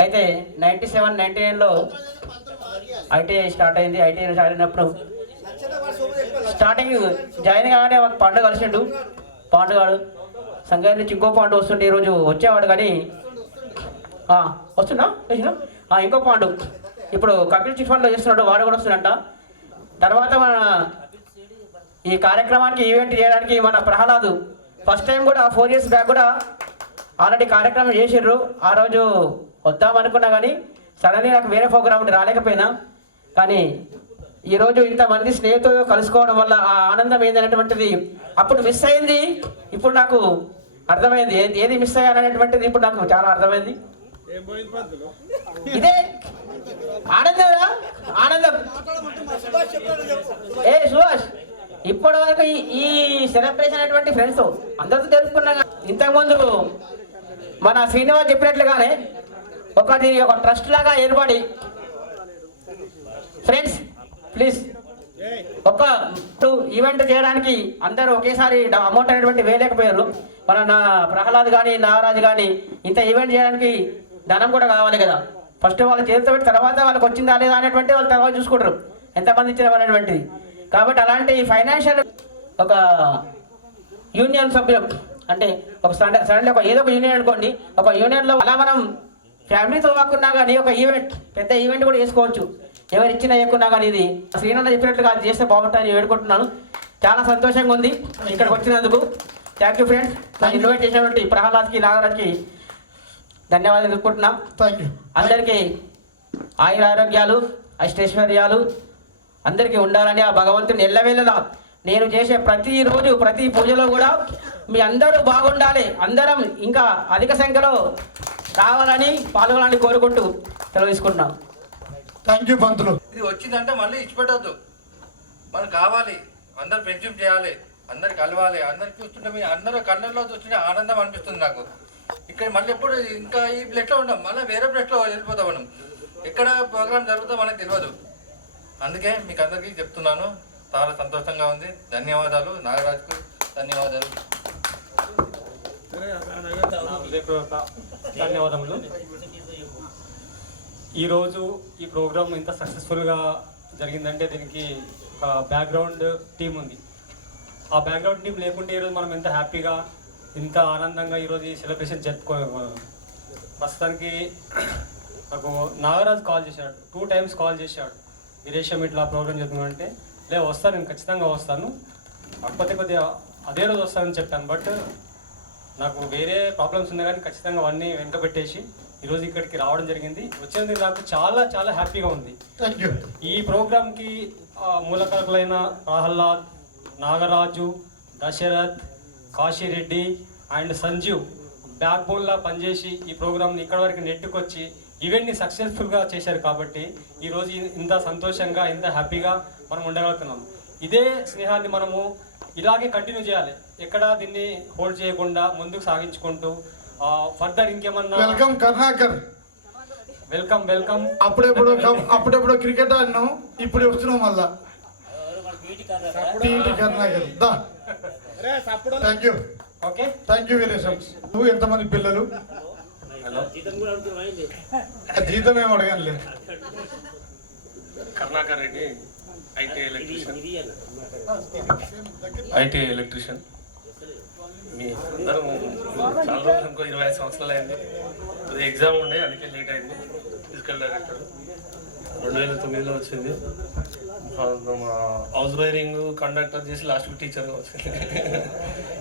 అయితే 97, 99లో ఐటీఐ స్టార్ట్ అయింది. ఐటీఐ స్టార్ట్ అయినప్పుడు స్టార్టింగ్ జాయిన్ కాగానే ఒక పండు కలిసిండు. పాండుగాడు సంగారి నుంచి ఇంకో పాండు వస్తుంటే ఈరోజు వచ్చేవాడు, కానీ వస్తున్నా ఇంకో పాండు ఇప్పుడు కపిల్ చిట్ ఫండ్లో చేస్తున్నాడు, వాడు కూడా వస్తుందంట. తర్వాత మన ఈ కార్యక్రమానికి ఈవెంట్ చేయడానికి మన ప్రహ్లాదు ఫస్ట్ టైం కూడా 4 years బ్యాక్ కూడా ఆల్రెడీ కార్యక్రమం చేసిర్రు. ఆ రోజు వద్దామనుకున్నా కానీ సడన్లీ నాకు వేరే ప్రోగ్రామ్ రాలేకపోయినా, కానీ ఈరోజు ఇంతమంది స్నేహితులు కలుసుకోవడం వల్ల ఆ ఆనందం ఏందనేటువంటిది అప్పుడు మిస్ అయింది, ఇప్పుడు నాకు అర్థమైంది. ఏది మిస్ అయ్యాననేటువంటిది ఇప్పుడు నాకు చాలా అర్థమైంది. ఇదే ఆనందం, ఆనందం. సుభాష్ ఇప్పటి వరకు ఈ సెలబ్రేషన్ అనేటువంటి ఫ్రెండ్స్ అందరితో జరుపుకున్నా. ఇంతకుముందు మన శ్రీనివాస్ చెప్పినట్లుగానే ఒక ట్రస్ట్ లాగా ఏర్పడి, ఫ్రెండ్స్ ప్లీజ్ ఒక ఈవెంట్ చేయడానికి అందరూ ఒకేసారి అమౌంట్ అనేటువంటి వేయలేకపోయారు. మన ప్రహ్లాద్ కానీ నాగరాజు కానీ ఇంత ఈవెంట్ చేయడానికి ధనం కూడా కావాలి కదా. ఫస్ట్ వాళ్ళు చేతితో పెట్టి తర్వాత వాళ్ళకి వచ్చిందా లేదా అనేటువంటి వాళ్ళు తర్వాత చూసుకుంటారు ఎంతమంది ఇచ్చారు అనేటువంటిది. కాబట్టి అలాంటి ఫైనాన్షియల్ ఒక యూనియన్ సభ్యులు అంటే ఒక సడన్లీ ఒక ఏదో ఒక యూనియన్ అనుకోండి, ఒక యూనియన్లో అలా మనం ఫ్యామిలీతో కాకుండా కానీ ఒక ఈవెంట్ పెద్ద ఈవెంట్ కూడా చేసుకోవచ్చు. ఎవరు ఇచ్చినా ఎక్కున్నా కానీ ఇది శ్రీనన్న చెప్పినట్లుగా అది చేస్తే బాగుంటుందని వేడుకుంటున్నాను. చాలా సంతోషంగా ఉంది ఇక్కడికి వచ్చినందుకు. Thank you friends. నాకు ఇన్వైట్ చేసినటువంటి ప్రహ్లాద్కి నాగరాజ్కి ధన్యవాదాలు తెలుపుకుంటున్నాం. అందరికీ ఆయుర ఆరోగ్యాలు అష్టైశ్వర్యాలు అందరికీ ఉండాలని ఆ భగవంతుని ఎల్లవేళలా నేను చేసే ప్రతిరోజు ప్రతి పూజలో కూడా మీ అందరూ బాగుండాలి, అందరం ఇంకా అధిక సంఖ్యలో రావాలని పాల్గొనాలని కోరుకుంటూ సెలవు తీసుకుంటున్నాం. థ్యాంక్ యూ పంతులు. ఇది వచ్చిందంటే మళ్ళీ ఇచ్చిపెట్టవద్దు, మనకు కావాలి. అందరు ఫ్రెండ్షిప్ చేయాలి, అందరు కలవాలి. అందరు చూస్తుంటే మీ అందరూ కళ్ళల్లో చూస్తుంటే ఆనందం అనిపిస్తుంది నాకు. ఇక్కడ మళ్ళీ ఎప్పుడు ఇంకా ఈ ప్లేట్లో ఉంటాం, మళ్ళీ వేరే ప్లేట్లో వెళ్ళిపోతాం మనం. ఎక్కడ ప్రోగ్రామ్ జరుగుతుందో మనకు తెలియదు. అందుకే మీకు అందరికీ చెప్తున్నాను, చాలా సంతోషంగా ఉంది. ధన్యవాదాలు నాగరాజ్కు, ధన్యవాదాలు. ధన్యవాదములు. ఈరోజు ఈ ప్రోగ్రామ్ ఇంత సక్సెస్ఫుల్గా జరిగిందంటే దీనికి ఒక బ్యాక్గ్రౌండ్ టీం ఉంది. ఆ బ్యాక్గ్రౌండ్ టీం లేకుంటే ఈరోజు మనం ఎంత హ్యాపీగా ఇంత ఆనందంగా ఈరోజు ఈ సెలబ్రేషన్ ప్రస్తుతానికి నాకు నాగరాజ్ కాల్ చేశాడు, 2 times కాల్ చేశాడు. గిరీశం ఇట్లా ప్రోగ్రామ్ చేద్దామంటే లేదు వస్తాను, నేను ఖచ్చితంగా వస్తాను, కాకపోతే కొద్దిగా అదే రోజు వస్తానని చెప్పాను. బట్ నాకు వేరే ప్రాబ్లమ్స్ ఉన్నాయి కానీ ఖచ్చితంగా అవన్నీ వెనక పెట్టేసి ఈరోజు ఇక్కడికి రావడం జరిగింది. వచ్చినందుకు నాకు చాలా చాలా హ్యాపీగా ఉంది. ఈ ప్రోగ్రామ్కి మూలకారకులైన ప్రహ్లాద్, నాగరాజు, దశరథ్, కాశీరెడ్డి అండ్ సంజీవ్ బ్యాక్ బోన్లా పనిచేసి ఈ ప్రోగ్రామ్ని ఇక్కడ వరకు నెట్టుకొచ్చి ఈవెంట్ని సక్సెస్ఫుల్గా చేశారు. కాబట్టి ఈరోజు ఇంత సంతోషంగా ఇంత హ్యాపీగా మనం ఉండగలుగుతున్నాం. ఇదే స్నేహాన్ని మనము ఇలాగే కంటిన్యూ చేయాలి, ఎక్కడ దీన్ని హోల్డ్ చేయకుండా ముందుకు సాగించుకుంటూ ఫర్దర్ ఇంకేమన్నా. వెల్కమ్ కర్ణాకర్. Welcome welcome. అప్పుడెప్పుడు క్రికెట్ ఆడినాం, ఇప్పుడు వస్తున్నాం మళ్ళా. Karnakar thank you. Okay thank you very much. నువ్వు ఎంతమంది పిల్లలు? జీతం ఏం అడగనులే. Karnakar Reddy IT electrician. మీ అందరం చాలా రోజులు ఇంకో 25 సంవత్సరాలు అయింది. అది ఎగ్జామ్ ఉండే, అందుకే లేట్ అయింది. ఫిజికల్ డైరెక్టర్ 2009లో వచ్చింది. హౌస్ వైరింగ్ కండక్టర్ చేసి లాస్ట్కి టీచర్గా వచ్చింది.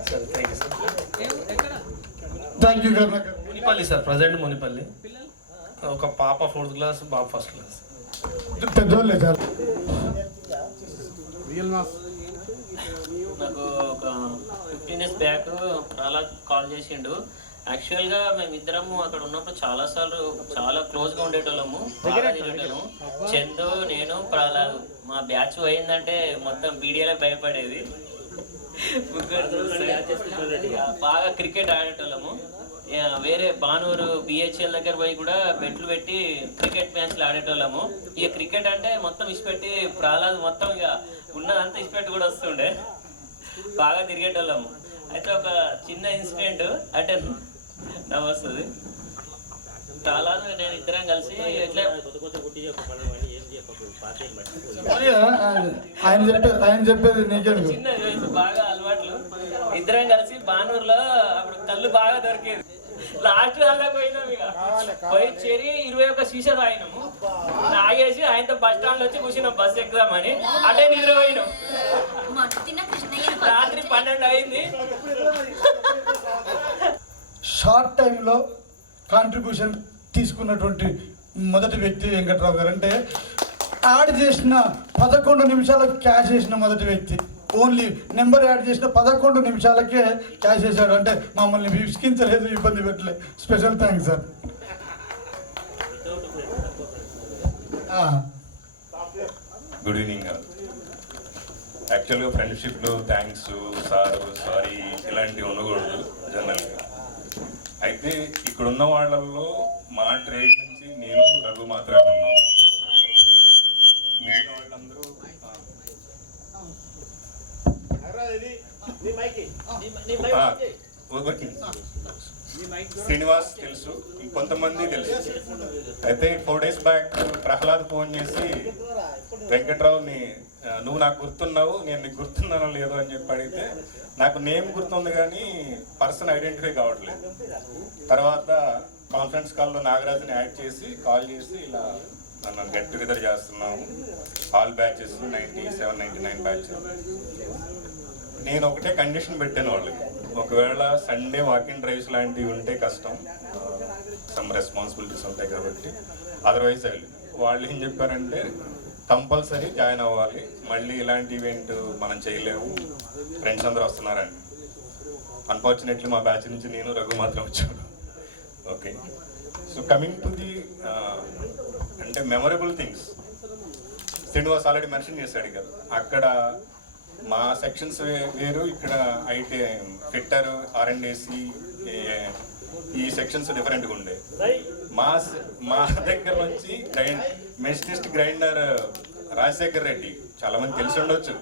సరే, thank you sir. Thank you Karunakar. Munipalli sir, present Munipalli. ఒక పాప 4th క్లాస్, బాబు 1st క్లాస్. పెద్దోళ్ళే సార్. నాకు ఒక 15 days బ్యాక్ అలా కాల్ చేసిండు. యాక్చువల్గా మేమిద్దరము అక్కడ ఉన్నప్పుడు చాలా క్లోజ్గా ఉండేటోళ్ళము. చందు, నేను, ప్రహ్లాద్. మా బ్యాచ్ పోయిందంటే మొత్తం బీడియాలో భయపడేది. బాగా క్రికెట్ ఆడేటోళ్ళము. వేరే బానూరు బిహెచ్ఎల్ దగ్గర పోయి కూడా బెట్లు పెట్టి క్రికెట్ మ్యాచ్లు ఆడేటోళ్ళము. ఇక క్రికెట్ అంటే మొత్తం ఇచ్చిపెట్టి ప్రహ్లాద్ మొత్తం ఇక ఉన్నదంతా ఇచ్చిపెట్టి కూడా వస్తుండే. బాగా తిరిగేటోళ్ళము. అయితే ఒక చిన్న ఇన్సిడెంట్ అంటే నవ్వు వస్తుంది. ప్రహ్లాద్ నేను ఇద్దరం కలిసి ఇట్లా ఆయన చెప్పేది నీకే. చిన్న బాగా అలవాట్లు. ఇద్దరం కలిసి బానూరులో అప్పుడు కళ్ళు బాగా దొరికేది. లాస్ట్ దాకా పోయినాం. ఇక పోయి చేరి 21 సీసా తాగినాము. తాగేసి ఆయనతో బస్ స్టాండ్ వచ్చి కూర్చున్నాం బస్ ఎక్కుదామని. అటే నిద్రపోయినాం. రాత్రి 12 అయింది. షార్ట్ టైంలో కాంట్రిబ్యూషన్ తీసుకున్నటువంటి మొదటి వ్యక్తి వెంకట్రావు గారు. అంటే యాడ్ చేసిన 11 నిమిషాలకు క్యాష్ చేసిన మొదటి వ్యక్తి. ఓన్లీ నెంబర్ యాడ్ చేసిన 11 నిమిషాలకే క్యాష్ చేశాడు. అంటే మమ్మల్ని విసిగించలేదు, ఇబ్బంది పెట్టలేదు. Special thanks sir. Good evening. యాక్చువల్గా ఫ్రెండ్షిప్లో థ్యాంక్స్, సారు, సారీ ఇలాంటివి ఉండకూడదు జనరల్గా. అయితే ఇక్కడ ఉన్న వాళ్ళల్లో మా ట్రేడ్ నుంచి నేను, రఘు మాత్రమే ఉన్నాం. మిగిలిన వాళ్ళందరూ శ్రీనివాస్ తెలుసు, కొంతమంది తెలుసు. అయితే 4 days బ్యాక్ ప్రహ్లాద్ ఫోన్ చేసి వెంకట్రావుని, నువ్వు నాకు గుర్తున్నావు, నేను నీకు గుర్తున్నానో లేదో అని చెప్పి అడిగితే, నాకు నేమ్ గుర్తుంది కానీ పర్సన్ ఐడెంటిఫై కావట్లేదు. తర్వాత కాన్ఫరెన్స్ కాల్లో నాగరాజుని యాడ్ చేసి కాల్ చేసి ఇలా మనం గెట్ టుగెదర్ చేస్తున్నాము, ఆల్ బ్యాచెస్ 97, 99 బ్యాచ్. నేను ఒకటే కండిషన్ పెట్టాను వాళ్ళకి, ఒకవేళ సండే వాకింగ్ డ్రైవ్స్ లాంటివి ఉంటే కష్టం, సమ్ రెస్పాన్సిబిలిటీస్ ఉంటాయి కాబట్టి, అదర్వైజ్ వాళ్ళు ఏం చెప్పారంటే కంపల్సరీ జాయిన్ అవ్వాలి, మళ్ళీ ఇలాంటి ఈవెంట్ మనం చేయలేము, ఫ్రెండ్స్ అందరూ వస్తున్నారండి. అన్ఫార్చునేట్లీ మా బ్యాచ్ నుంచి నేను, రఘు మాత్రం వచ్చాడు. Okay, so coming to the అంటే memorable things, Srinivas already mention చేశాడు కదా, అక్కడ మా సెక్షన్స్ వేరు, ఇక్కడ ఐటీ, ఫిట్టర్, R&AC ఈ సెక్షన్స్ డిఫరెంట్గా ఉండే. మా దగ్గర నుంచి మెషినిస్ట్ గ్రైండర్ రాజశేఖర్ రెడ్డి, చాలా మంది తెలిసి ఉండొచ్చు,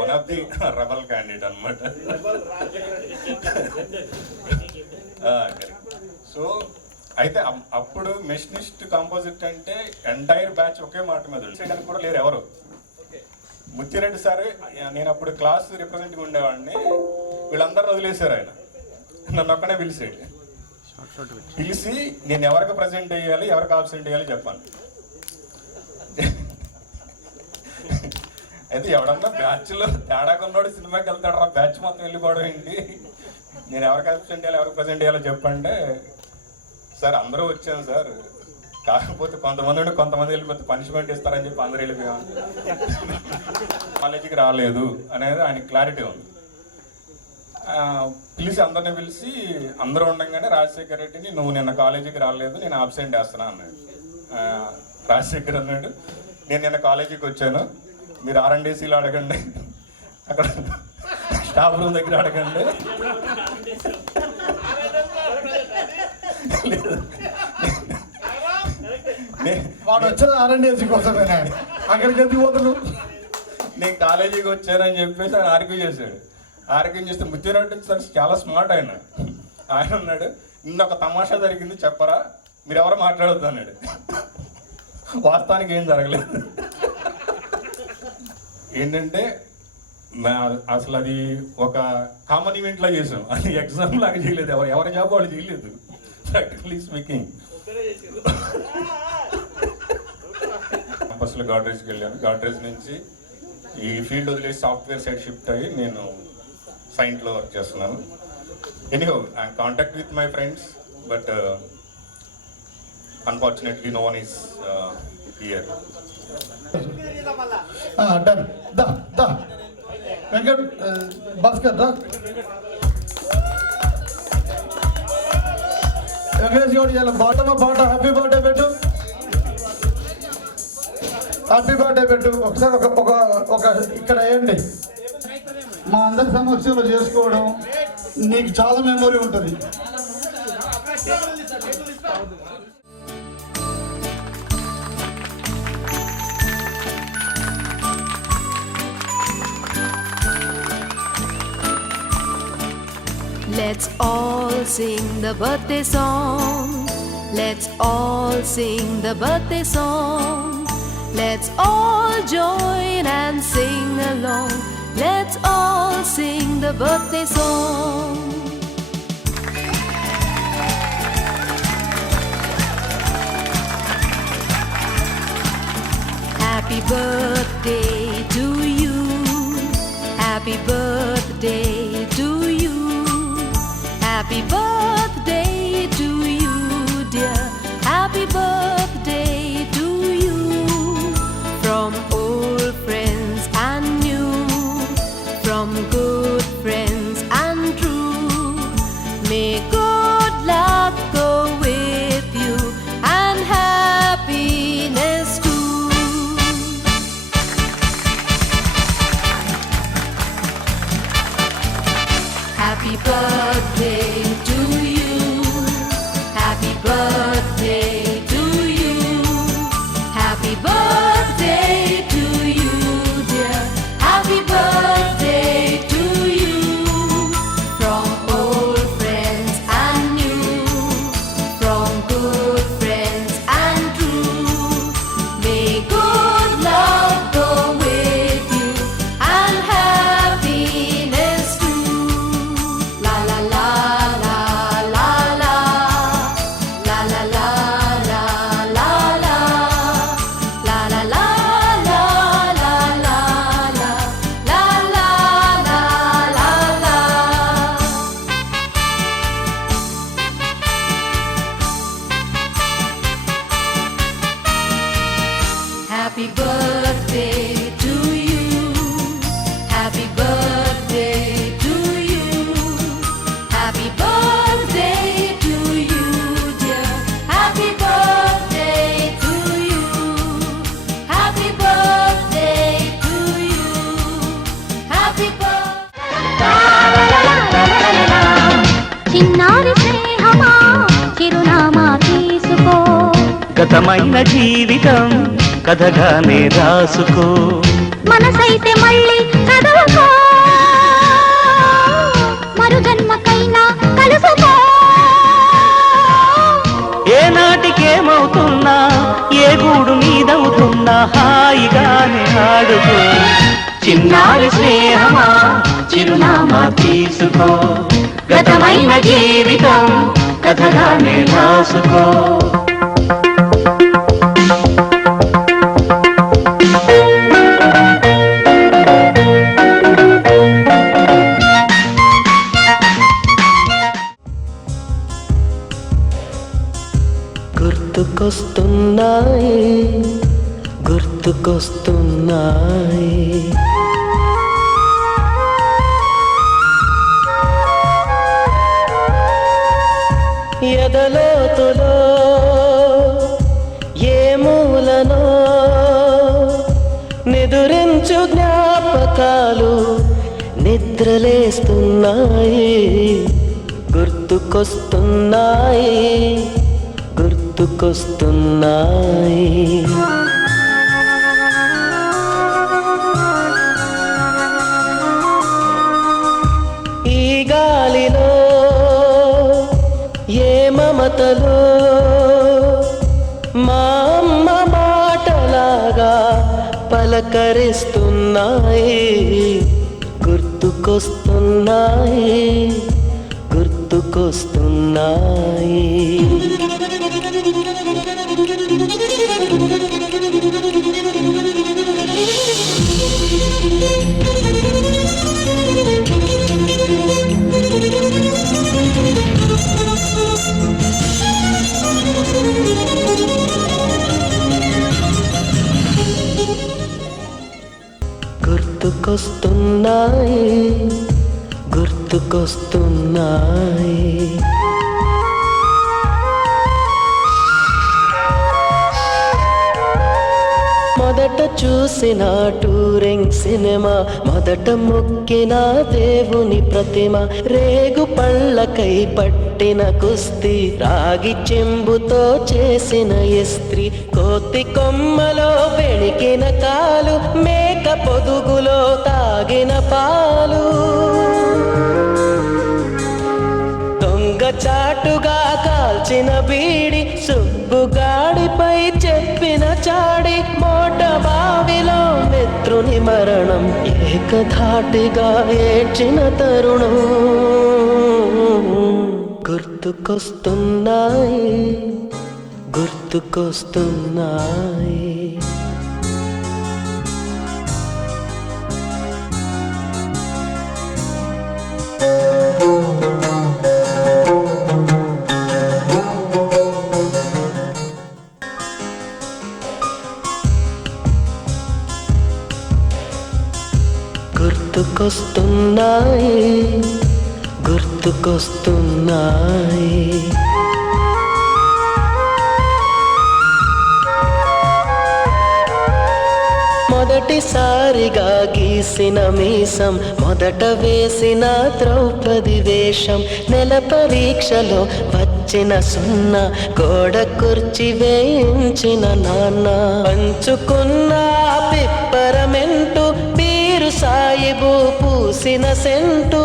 one of the rebel candidate అనమాట. సో అయితే అప్పుడు మెషినిస్ట్ కాంపోజిట్ అంటే ఎంటైర్ బ్యాచ్ ఒకే మాట మీద చేయడానికి కూడా లేరు ఎవరు. ముత్తిరెడ్డి సార్, నేను అప్పుడు క్లాస్ రిప్రజెంట్గా ఉండేవాడిని, వీళ్ళందరూ వదిలేశారు, ఆయన నన్ను ఒక్కనే పిలిచాడు. పిలిచి నేను ఎవరికి ప్రజెంట్ చేయాలి, ఎవరికి ఆబ్సెంట్ చేయాలి చెప్పాను. అయితే ఎవడన్నా బ్యాచ్లో తేడా కొన్నాడు సినిమాకి వెళ్తాడు, ఆ బ్యాచ్ మొత్తం వెళ్ళిపోవడం ఏంటి, నేను ఎవరికి ఆబ్సెంట్ చేయాలి, ఎవరికి ప్రజెంట్ చేయాలో చెప్పంటే, సార్ అందరూ వచ్చాను సార్, కాకపోతే కొంతమంది వెళ్ళిపోతే పనిష్మెంట్ ఇస్తారని చెప్పి అందరూ వెళ్ళిపోయాం, కాలేజీకి రాలేదు అనేది ఆయనకి క్లారిటీ ఉంది. పిలిచి అందరిని పిలిచి అందరూ ఉండగానే రాజశేఖర్ రెడ్డిని, నువ్వు నిన్న కాలేజీకి రాలేదు, నేను ఆబ్సెంట్ వేస్తున్నా అన్నాడు. రాజశేఖర్ అన్నాడు, నేను నిన్న కాలేజీకి వచ్చాను, మీరు R&Cలో అడగండి, అక్కడ స్టాఫ్ రూమ్ దగ్గర అడగండి, వాడు వచ్చేది R&C కోసమే, అక్కడికి ఎందుకు పోతాడు, నేను కాలేజీకి వచ్చానని చెప్పేసి ఆయన ఆర్గ్యూ చేశాడు. ఆర్గ్యూ చేస్తే ముత్తిరెడ్డి సార్ చాలా స్మార్ట్ ఆయన అన్నాడు, నిన్న ఒక తమాషా జరిగింది చెప్పరా, మీరు ఎవరో మాట్లాడొద్దు అన్నాడు. వాస్తవానికి ఏం జరగలేదు. ఏంటంటే అసలు అది ఒక కామన్ ఈవెంట్లా చేసాం, అది ఎగ్జామ్ లాగా చేయలేదు. ఎవరి జాబ్ వాళ్ళు చేయలేదు ప్రాక్టికలీ స్పీకింగ్. క్యాంపస్లో గాడ్రేజ్కి వెళ్ళాను. గాడ్రేజ్ నుంచి ఈ ఫీల్డ్ వదిలేసి సాఫ్ట్వేర్ సైడ్ షిఫ్ట్ అయ్యి నేను సైంట్లో వర్క్ చేస్తున్నాను. Anyhow I contact with my friends, but unfortunately no one is here. Done. దా దా వెంకట్ భాస్కర్ దా. వెంకటేష్ గౌడ్ ఇలా బాటమ్ బాట హ్యాపీ బర్త్డే పెట్టు, హ్యాపీ బర్త్డే పెట్టు. ఒకసారి ఒక ఇక్కడ వేయండి. మా అందరి సమక్షంలో చేసుకోవడం నీకు చాలా మెమొరీ ఉంటుంది. Let's all sing the birthday song. Let's all sing the birthday song. Let's all join and sing along. Let's all sing the birthday song. Happy birthday to you. Happy birthday to you. Happy birthday to you, dear. Happy birthday to you. From old friends and new, from good friends and true. May good luck go with you and happiness too. Happy birthday to you. Happy birthday to you. Happy birthday to you, dear. Happy birthday to you. From old friends and new, from good friends and true. May good love go with you and happiness too. La la la la la la. La la la la la la. La la la la la la la. La la la la la. Happy birthday to you. Happy birthday to you. Happy birthday to you, dear. Happy birthday to you. Happy birthday to you. Happy చిన్నారి స్నేహమా చిరునామా తీసుకో, గతమైన జీవితం కథగానే రాసుకో, మనసైతే మళ్ళీ చదువుకో, మరు జన్మకైనా కలుసుకో. ఏ నాటికేమవుతున్నా ఏ గూడు మీదవుతున్నా హాయిగానే ఆడుకో. చిన్నారి స్నేహమా చిరునామా తీసుకో, గతమైన జీవితం కథగానే రాసుకో. గుర్తుకొస్తున్నాయి గుర్తుకొస్తున్నాయి ఎదలోతులో ఏ మూలనో నిదురించు జ్ఞాపకాలు నిద్రలేస్తున్నాయి, గుర్తుకొస్తున్నాయి గుర్తుకొస్తున్నాయి. ఈ గాలిలో ఏ మమతలో మా అమ్మ మాటలాగా పల పలకరిస్తున్నాయి, గుర్తుకొస్తున్నాయి, గుర్తుకొస్తున్నాయి. గుర్తుకొస్తున్నాయి, గుర్తుకొస్తున్నాయి. మొదట చూసిన టూరింగ్ సినిమా, మొదట మొక్కిన దేవుని ప్రతిమ, రేగు పళ్ళకై పట్టిన కుస్తీ, రాగి చెంబుతో చేసిన ఇస్త్రీ, కోతి కొమ్మలో బెణికిన కాలు, మేక పొదుగులో తాగిన పాలు, చాటుగా కాల్చిన బీడి, సుబ్బుగాడిపై చెప్పిన చాడి, మోట బావిలో మిత్రుని మరణం, ఏకధాటిగా ఏడ్చిన తరుణం. గుర్తుకొస్తున్నాయి, గుర్తుకొస్తున్నాయి. గుర్తుకొస్తున్నాయి, గుర్తుకొస్తున్నాయి. మొదటిసారిగా గీసిన మీసం, మొదట వేసిన ద్రౌపది వేషం, నెల పరీక్షలో వచ్చిన సున్నా, గోడ కుర్చీ వేయించిన నాన్న, పంచుకున్న పిప్పరమెంటు, పీరు సాయిబు పూసిన సెంటు,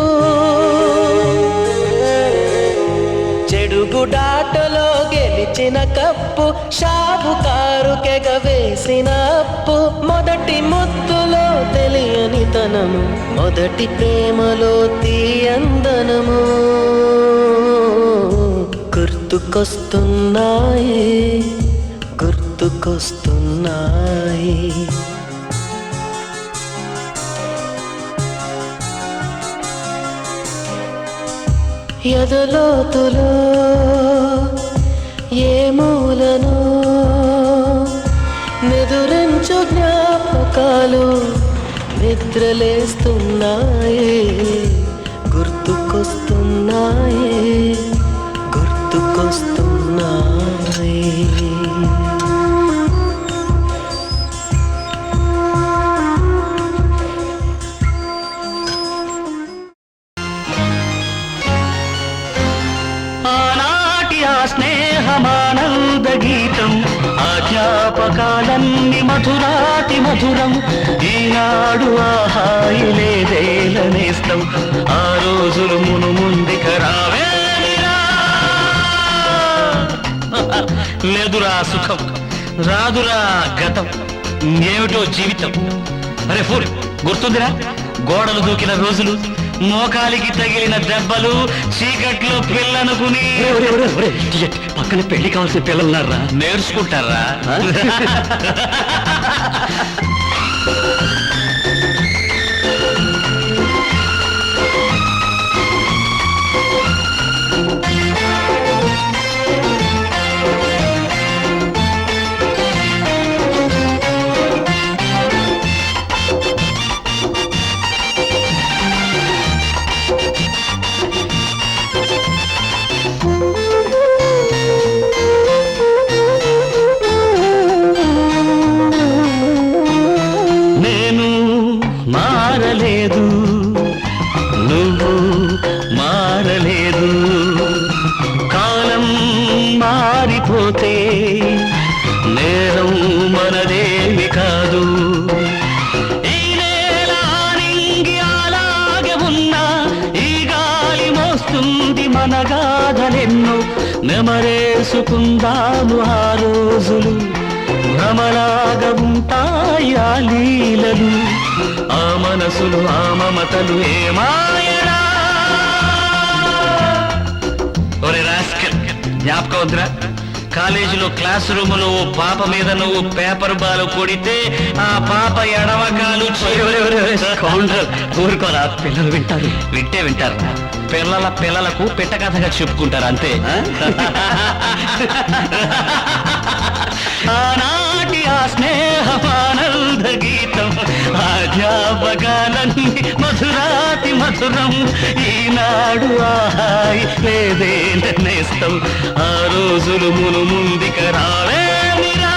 చెడుగుడాటలో గెలిచిన కప్పు, షాపుకారు కెగవేసిన అప్పు, మొదటి ముద్దులో తెలియని తనము, మొదటి ప్రేమలో తీయందనము. గుర్తుకొస్తున్నాయి, గుర్తుకొస్తున్నాయి. ఎదలోతులో ఏ మూలను నిదురించు జ్ఞాపకాలు నిద్రలేస్తున్నాయి, గుర్తుకొస్తున్నాయి, గుర్తుకొస్తున్నాయి. స్నేహమానంద గీతం, ఆజ్ఞాపకాలన్నీ మధురాతి మధురం, ఈనాడు ఆహాయి లేదేలనేస్తం, ఆ రోజులు మును ముందుక రావేమిరా. లేదురా సుఖం, రాదురా గతం, ఏమిటో జీవితం. అరే ఫుల్ గుర్తుందిరా, గోడలు దూకిన రోజులు, మోకాలికి తగిలిన దెబ్బలు, చీకట్లో పిల్లనుకుని. పక్కన పెళ్లి కావాల్సిన పిల్లలున్నారా? నేర్చుకుంటారా? పోతే నేరం మనదేమి కాదు. ఈ నేల నింగి అలాగే ఉన్నా ఈ గాలి మోస్తుంది మన గాథలెన్నో. నెమరేసుకుందాము ఆ రోజులు భ్రమలాగా ఉంటాయి ఆ లీలలు, ఆ మనసులు ఆ మమతలు ఏమాయరా. ఒరే రాస్కల్, జ్ఞాపకం వద్దురా? కాలేజీలో క్లాస్ రూమ్ లో పాప మీద నువ్వు పేపర్ బాల్ కొడితే ఆ పాప ఎడమకాలు ఊరుకోరా, పిల్లలు వింటారు. వింటారు పిల్లలకు పిట్ట కథగా చెప్పుకుంటారు అంతే. ఆనాటి ఆ స్నేహమానంద గీతం, ఆ జ్ఞాపకాలన్నీ మధురాతి మధురం. ఈనాడు ఆహాయి లేదే నేస్తం, ఆ రోజులు మును ముందుక రావేమిరా.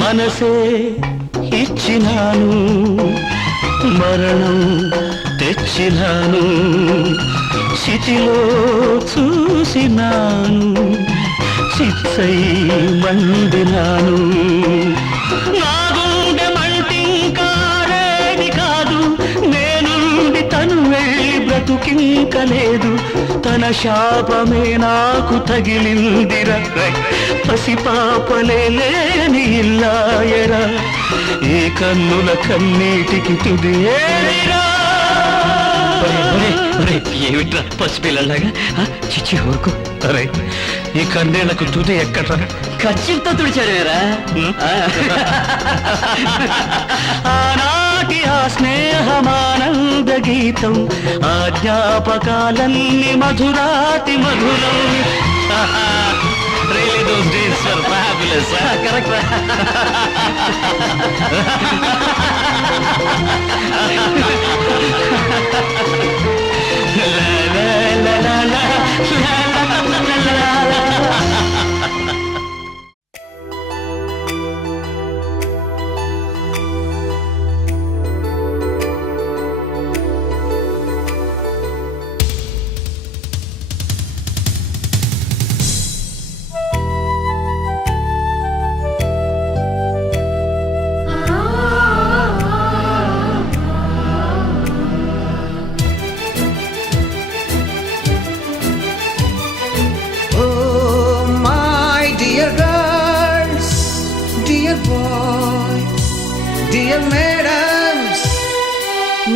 మనసే ఇచ్చినాను, మరణం తెచ్చినాను, చితిలో చూసినాను, చిత్తై మండినాను. నా గుండె మంటింకారేది కాదు, నేనుండి తను వెళ్ళి బ్రతుకింకలేదు. తన శాపమే నాకు తగిలిందిరా, పసిపాపలే లేని ఇల్లాయరా. ఈ కన్నుల కన్నీటికి తుది ఏరా. ఏమిట్రా పసిపిల్లలాగా చిచ్చి ఊరుకో. అరే ఈ కన్నేళ్లకు తుది ఎక్కడ్రా? ఖచ్చితంగా తుడిచాడేరా. ఆనాటి ఆ స్నేహమానంద గీతం, ఆ జ్ఞాపకాలన్నీ మధురాతి మధురం. Really those days were fabulous. Correct. La la la la la la la la la.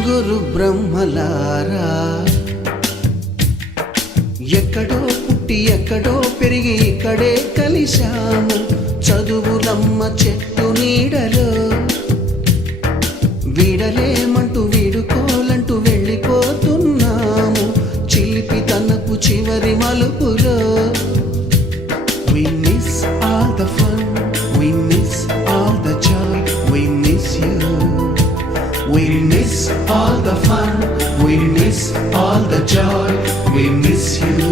గురు బ్రహ్మలారా, ఎక్కడో పుట్టి ఎక్కడో పెరిగి ఇక్కడే కలిశాము. చదువులమ్మ చెట్టు నీడలో వీడలేమంటూ వీడుకోలంటూ వెళ్ళిపోతున్నాము. చిలిపి తనపు చివరి మలుపులో we miss all the fun, we miss all the joy, we miss you. We miss all the fun, we miss all the joy, we miss you.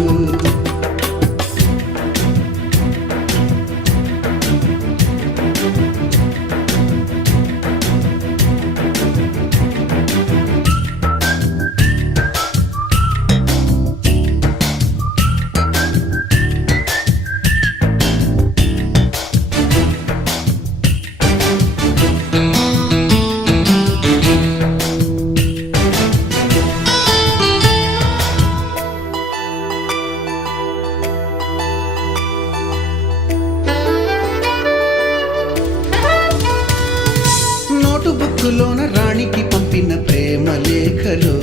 బుక్కులోన రాణికి పంపిన ప్రేమ లేఖలు,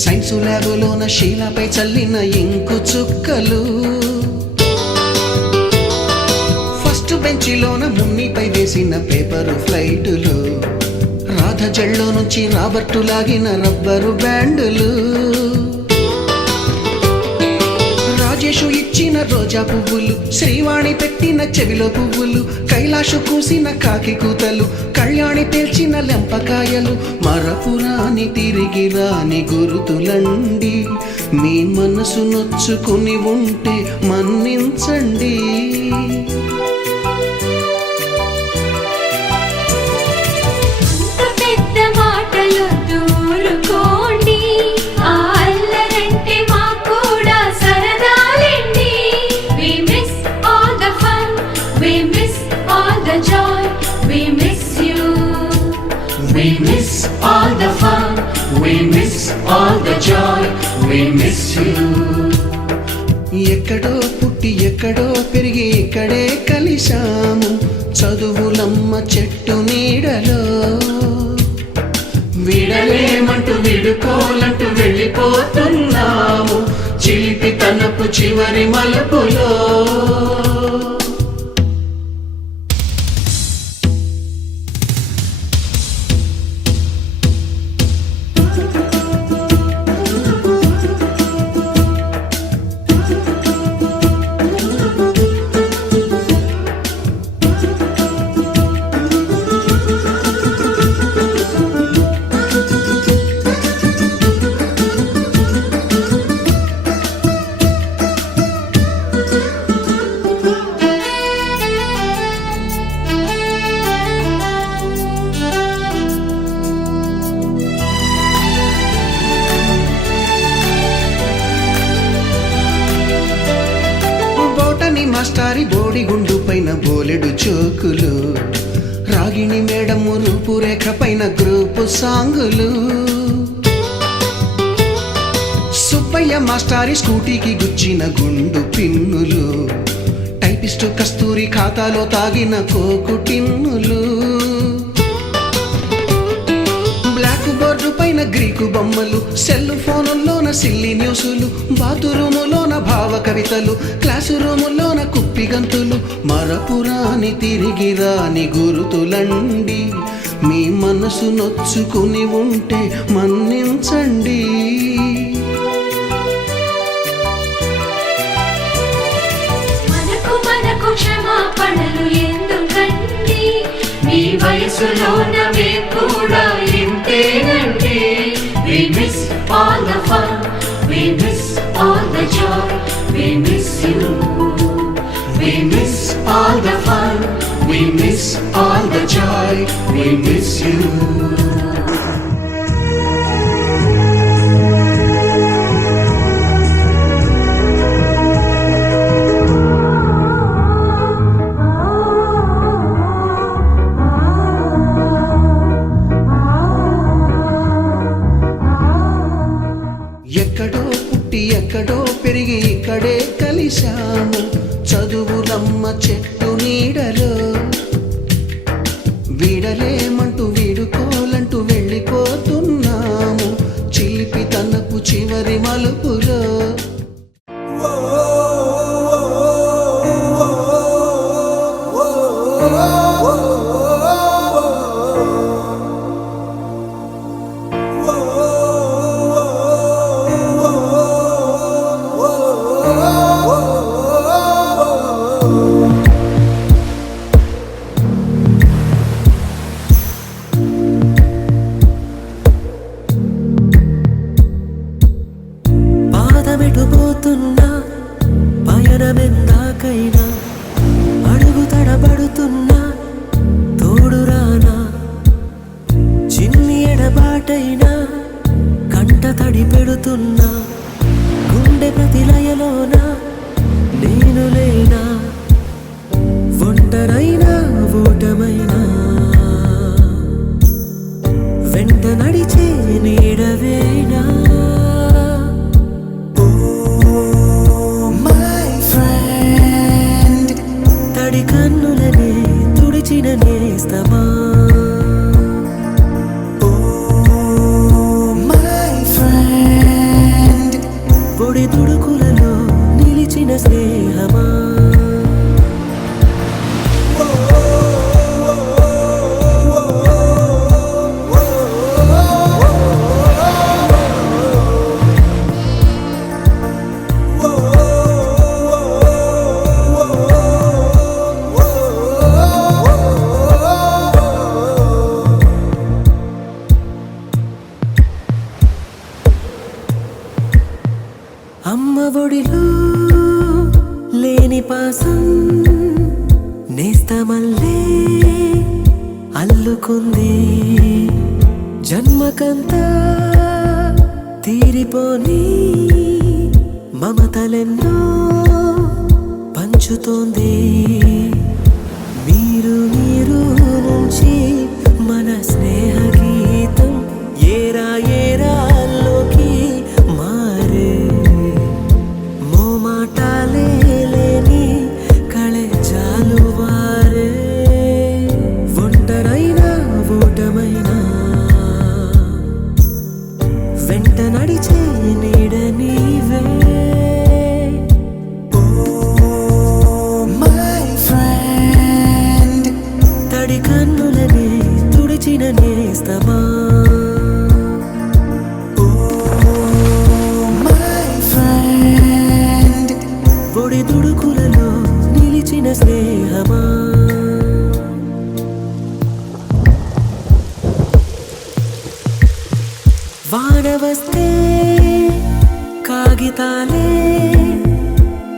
సైన్సు ల్యాబులోన శీలపై చల్లిన ఇంకు చుక్కలు, ఫస్ట్ బెంచిలోన మున్నిపై వేసిన పేపరు ఫ్లైటులు, రాధ జల్లో నుంచి రాబర్టు లాగిన rubber బ్యాండులు, Rajesh ఇచ్చిన రోజా పువ్వులు, శ్రీవాణి పెట్టిన చెవిలో పువ్వులు, కైలాషు కూసిన కాకి కూతలు, కళ్యాణి పేల్చిన లెంపకాయలు, మరపురాని తిరిగి రాని గురుతులండి. మీ మనసు నొచ్చుకుని ఉంటే మన్నించండి. పెద్ద మాటలొద్దు we miss you. ఎక్కడో పుట్టి ఎక్కడో పెరిగి ఇక్కడే కలిశాము చదువులమ్మ చెట్టు నీడలో. విడలేమంటూ విడుకోలంటూ వెళ్ళిపోతున్నాము చిలిపి తనపు చివరి మలుపులో. మాస్టారి బోడిగుండు పైన బోలెడు చోకులు రాగిణి మేడము రూపురేఖ పైన గ్రూపు సాంగులు. సుబ్బయ్య మాస్టారి స్కూటీకి గుచ్చిన గుండు పిన్నులు టైపిస్టు కస్తూరి ఖాతాలో తాగిన కోకు టిన్నులు. బ్లాక్ బోర్డు పైన గ్రీకు బొమ్మలు సెల్ ఫోనుల్లోన సిల్లి న్యూసులు బాతురూములోన భావ కవితలు క్లాసు రూములోన కుప్పి గంతులు మరపురాని తిరిగి రాని గురుతులండి. మీ మనసు నొచ్చుకుని ఉంటే మన్నించండి. మనకు క్షమాపణలు ఎందుకండి మీ వయసులోన మేము కూడా ఇంతేనండి. We miss all the fun, we miss all the joy, we miss you. We miss all the fun, we miss all the joy, we miss you. ఎక్కడో పుట్టి ఎక్కడో పెరిగి ఇక్కడే కలిశాము చదువులమ్మ చెట్టు నీడలో. వీడలేమంటూ వీడుకోలంటూ వెళ్ళిపోతున్నాము చిలిపి తనపు చివరి మలుపులో. పాదమెటుపోతున్నా పయనమెందాకైనా అడుగు తడబడుతున్నా తోడురానా చిన్ని ఎడబాటైనా కంట తడి పెడుతున్నా గుండె ప్రతిలయలోన నేను లేనా ఒంటరైనా ఓటమైనా వెంట నడిచే నీడవేనా. తడి కన్నులనే తుడిచిన నేస్తమా పొడి తుడుకులలో నిలిచిన స్నేహమా. అమ్మ ఒడిలో లేని పాసం నేస్తమల్లే అల్లుకుంది జన్మకంతా తీరిపోని మమతలెన్నో పంచుతోంది. మీరు మీరు నుంచి మన స్నేహ గీతం ఏరా ఏరాల్లోకి మారే. కాగితాలే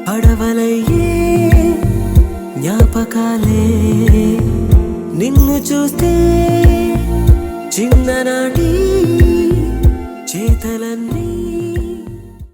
పడవలయ్యే జ్ఞాపకాలే నిన్ను చూస్తే చిన్ననాటి